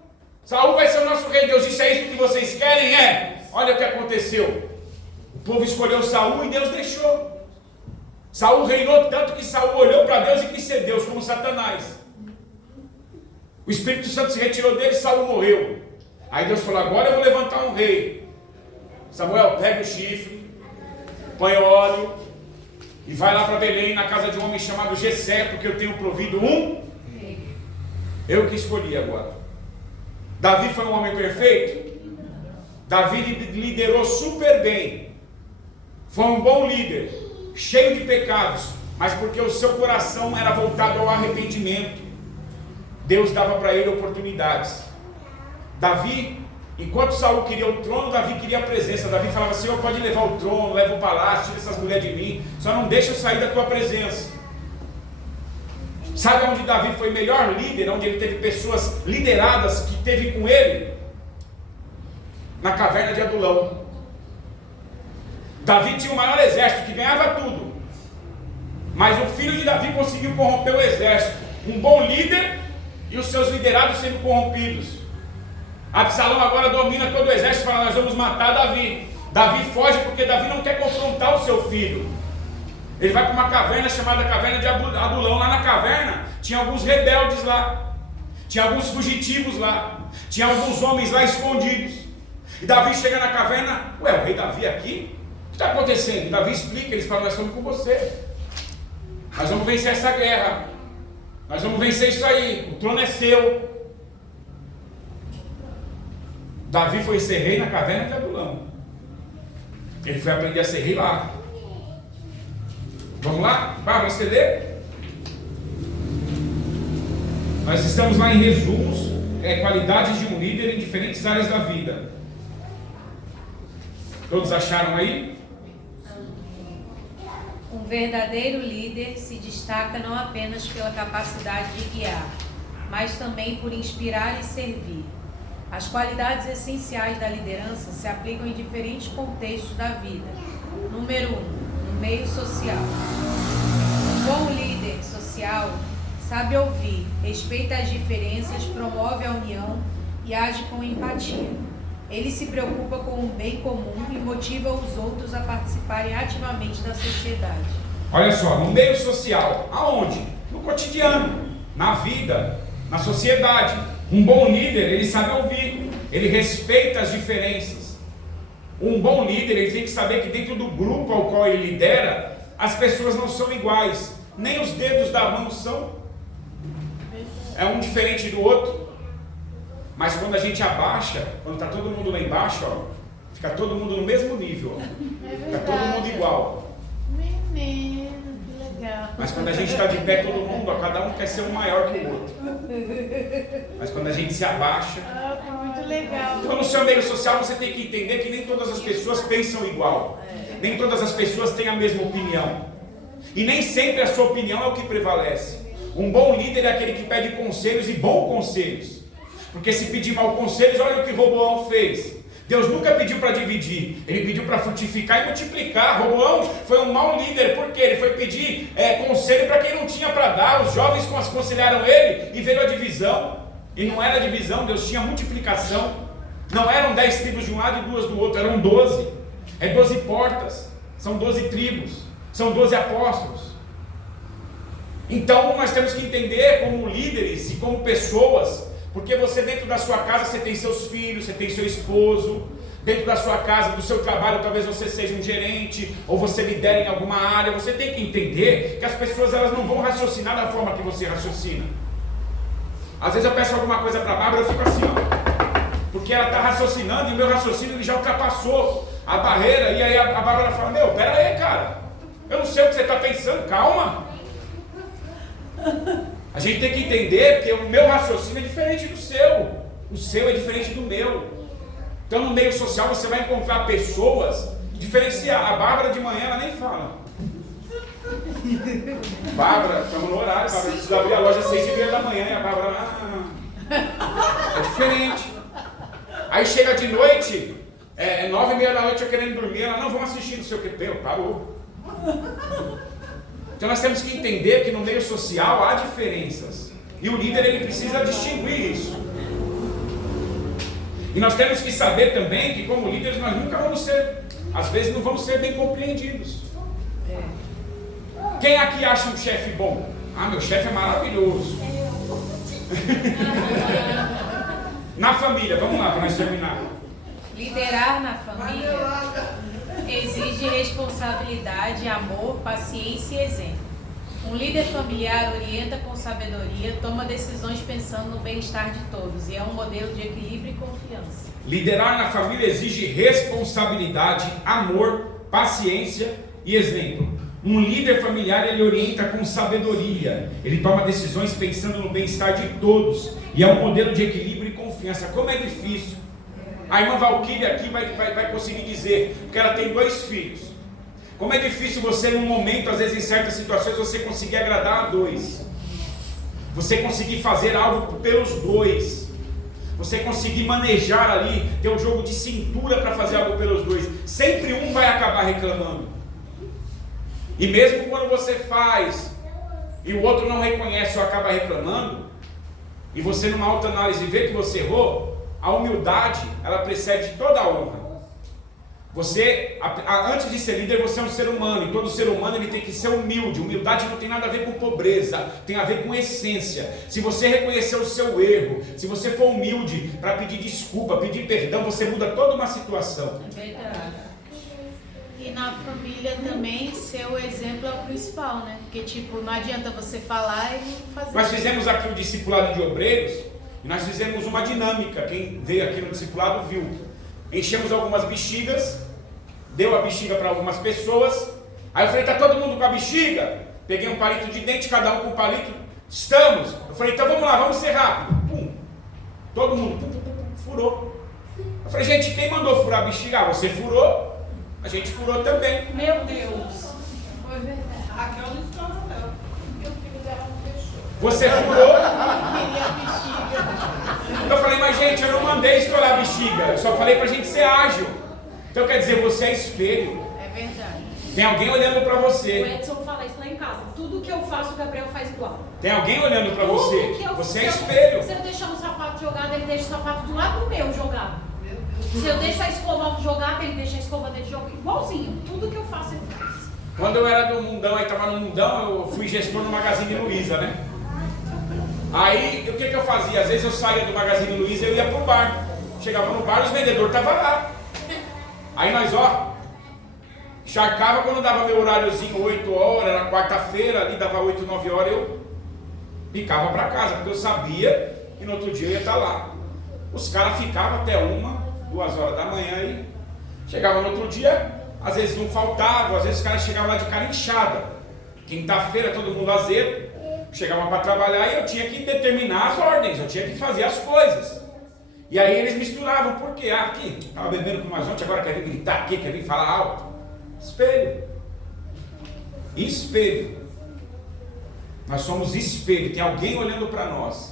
Saul vai ser o nosso rei. Deus disse: é isso que vocês querem? É. Olha o que aconteceu. O povo escolheu Saul e Deus deixou. Saul reinou tanto que Saul olhou para Deus e quis ser Deus, como Satanás. O Espírito Santo se retirou dele e Saul morreu. Aí Deus falou: agora eu vou levantar um rei. Samuel, pega o chifre, põe óleo e vai lá para Belém, na casa de um homem chamado Jessé, porque eu tenho provido um. Eu que escolhi agora. Davi foi um homem perfeito? Davi liderou super bem. Foi um bom líder, cheio de pecados, mas porque o seu coração era voltado ao arrependimento, Deus dava para ele oportunidades. Davi, enquanto Saul queria o trono, Davi queria a presença. Davi falava: Senhor, pode levar o trono, leva o palácio, tira essas mulheres de mim, só não deixa eu sair da tua presença. Sabe onde Davi foi melhor líder, onde ele teve pessoas lideradas que teve com ele? Na caverna de Adulão. Davi tinha o maior exército, que ganhava tudo, mas o filho de Davi conseguiu corromper o exército. Um bom líder e os seus liderados sendo corrompidos. Absalão agora domina todo o exército e fala: nós vamos matar Davi. Davi foge porque Davi não quer confrontar o seu filho. Ele vai para uma caverna chamada Caverna de Adulão. Lá na caverna tinha alguns rebeldes lá, tinha alguns fugitivos lá, tinha alguns homens lá escondidos. E Davi chega na caverna: ué, o rei Davi aqui? O que está acontecendo? E Davi explica, eles falam: nós estamos com você, nós vamos vencer essa guerra, nós vamos vencer isso aí, o trono é seu. Davi foi ser rei na caverna de Adulão. Ele foi aprender a ser rei lá. Vamos lá? Vamos ler? Nós estamos lá em resumos, qualidades de um líder em diferentes áreas da vida. Todos acharam aí? Um verdadeiro líder se destaca não apenas pela capacidade de guiar, mas também por inspirar e servir. As qualidades essenciais da liderança se aplicam em diferentes contextos da vida. Número 1, no meio social. Um bom líder social sabe ouvir, respeita as diferenças, promove a união e age com empatia. Ele se preocupa com o bem comum e motiva os outros a participarem ativamente da sociedade. Olha só, no meio social, aonde? No cotidiano, na vida, na sociedade. Um bom líder, ele sabe ouvir, ele respeita as diferenças. Um bom líder, ele tem que saber que dentro do grupo ao qual ele lidera, as pessoas não são iguais, nem os dedos da mão são. É um diferente do outro. Mas quando a gente abaixa, quando está todo mundo lá embaixo, ó, fica todo mundo no mesmo nível, ó. Fica todo mundo igual. menino, que legal. Mas quando a gente está de pé, todo mundo, ó, cada um quer ser um maior que o outro. Mas quando a gente se abaixa... Foi muito legal. Então, no seu meio social, você tem que entender que nem todas as pessoas pensam igual. Nem todas as pessoas têm a mesma opinião. E nem sempre a sua opinião é o que prevalece. Um bom líder é aquele que pede conselhos e bons conselhos. Porque se pedir mau conselhos, olha o que Roboão fez. Deus nunca pediu para dividir, ele pediu para frutificar e multiplicar. Roboão foi um mau líder, porque ele foi pedir conselho para quem não tinha para dar. Os jovens aconselharam ele e veio a divisão. E não era divisão, Deus tinha multiplicação. Não eram 10 tribos de um lado e 2 do outro, eram 12. 12 portas, são 12 tribos, são 12 apóstolos. Então nós temos que entender como líderes e como pessoas, porque você dentro da sua casa você tem seus filhos, você tem seu esposo, dentro da sua casa, do seu trabalho, talvez você seja um gerente, ou você lidera em alguma área. Você tem que entender que as pessoas elas não vão raciocinar da forma que você raciocina. Às vezes eu peço alguma coisa para a Bárbara, eu fico assim, ó, porque ela está raciocinando e o meu raciocínio ele já ultrapassou a barreira, e aí a Bárbara fala, meu, pera aí, cara, eu não sei o que você está pensando, calma. A gente tem que entender que o meu raciocínio é diferente do seu, o seu é diferente do meu. Então no meio social você vai encontrar pessoas diferenciadas. A Bárbara de manhã ela nem fala. Bárbara, estamos no horário, Bárbara precisa abrir a loja às 6h30 da manhã, e a Bárbara, é diferente. Aí chega de noite, 9h30 da noite eu querendo dormir, ela, não, vamos assistir, não sei o que, parou. Então nós temos que entender que no meio social há diferenças. E o líder ele precisa distinguir isso. E nós temos que saber também que como líderes nós nunca vamos ser, às vezes não vamos ser bem compreendidos. Quem aqui acha um chefe bom? Ah, meu chefe é maravilhoso. Na família, vamos lá para nós terminar. Liderar na família exige responsabilidade, amor, paciência e exemplo. Um líder familiar orienta com sabedoria, toma decisões pensando no bem-estar de todos e é um modelo de equilíbrio e confiança. Liderar na família exige responsabilidade, amor, paciência e exemplo. Um líder familiar ele orienta com sabedoria, ele toma decisões pensando no bem-estar de todos e é um modelo de equilíbrio e confiança. Como é difícil. A irmã Valquíria aqui vai conseguir dizer, porque ela tem 2 filhos. Como é difícil você, num momento, às vezes em certas situações, você conseguir agradar a 2. Você conseguir fazer algo pelos 2. Você conseguir manejar ali, ter um jogo de cintura para fazer algo pelos 2. Sempre um vai acabar reclamando. E mesmo quando você faz, e o outro não reconhece ou acaba reclamando, e você numa autoanálise vê que você errou, a humildade, ela precede toda a honra. Você, antes de ser líder, você é um ser humano, e todo ser humano ele tem que ser humilde. Humildade não tem nada a ver com pobreza, tem a ver com essência. Se você reconhecer o seu erro, se você for humilde para pedir desculpa, pedir perdão, você muda toda uma situação. É verdade. E na família também, ser o exemplo é o principal, né? Porque tipo, não adianta você falar e não fazer. Nós fizemos aqui o discipulado de obreiros, e nós fizemos uma dinâmica, quem veio aqui no discipulado viu. Enchemos algumas bexigas, deu a bexiga para algumas pessoas, aí eu falei, tá todo mundo com a bexiga? Peguei um palito de dente, cada um com um palito, estamos. Eu falei, então vamos lá, vamos ser rápido. Pum. Todo mundo furou. Eu falei, gente, quem mandou furar a bexiga? Ah, você furou, a gente furou também. Meu Deus. Foi verdade. Raquel não estava não. Porque o filho dela não deixou. Você furou. Queria a bexiga. Eu falei, mas gente, eu não mandei estourar a bexiga, eu só falei pra gente ser ágil. Então quer dizer, você é espelho. É verdade. Tem alguém olhando pra O você. Edson fala isso lá em casa. Tudo que eu faço, o Gabriel faz igual. Tem alguém olhando pra você. Tudo que eu- Você é se eu- espelho. Se eu deixar um sapato jogado, ele deixa o sapato do lado do meu jogado. Se eu deixo a escova jogada, ele deixa a escova dele jogada. Igualzinho. Tudo que eu faço, ele faz. Quando eu era do Mundão, aí tava no Mundão, eu fui gestor no Magazine Luiza, né? Aí, o que eu fazia? Às vezes eu saía do Magazine Luiza e eu ia pro bar. Chegava no bar, os vendedores estavam lá. Aí nós, charcava quando dava meu horáriozinho, 8 horas, era quarta-feira, ali dava 8, 9 horas, eu picava pra casa, porque eu sabia que no outro dia eu ia estar lá. Os caras ficavam até 1, 2 horas da manhã e chegava no outro dia, às vezes não faltava, às vezes os caras chegavam lá de cara inchada. Quinta-feira todo mundo azedo, chegava para trabalhar e eu tinha que determinar as ordens, eu tinha que fazer as coisas. E aí eles misturavam, por quê? Ah, aqui, estava bebendo com mais ontem, agora quer vir gritar aqui, quer vir falar alto. Espelho. Espelho. Nós somos espelho, tem alguém olhando para nós.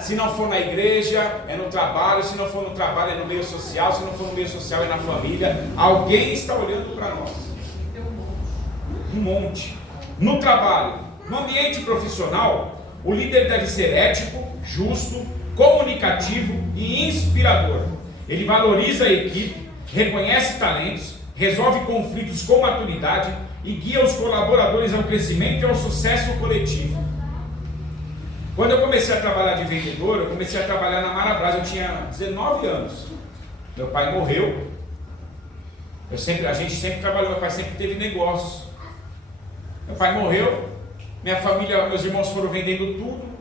Se não for na igreja, é no trabalho. Se não for no trabalho, é no meio social. Se não for no meio social, é na família. Alguém está olhando para nós. Um monte. No trabalho, no ambiente profissional, o líder deve ser ético, justo, comunicativo e inspirador. Ele valoriza a equipe, reconhece talentos, resolve conflitos com maturidade e guia os colaboradores ao crescimento e ao sucesso coletivo. Quando eu comecei a trabalhar de vendedor, eu comecei a trabalhar na Marabras, eu tinha 19 anos. Meu pai morreu. A gente sempre trabalhou, meu pai sempre teve negócios. Meu pai morreu, minha família, meus irmãos foram vendendo tudo.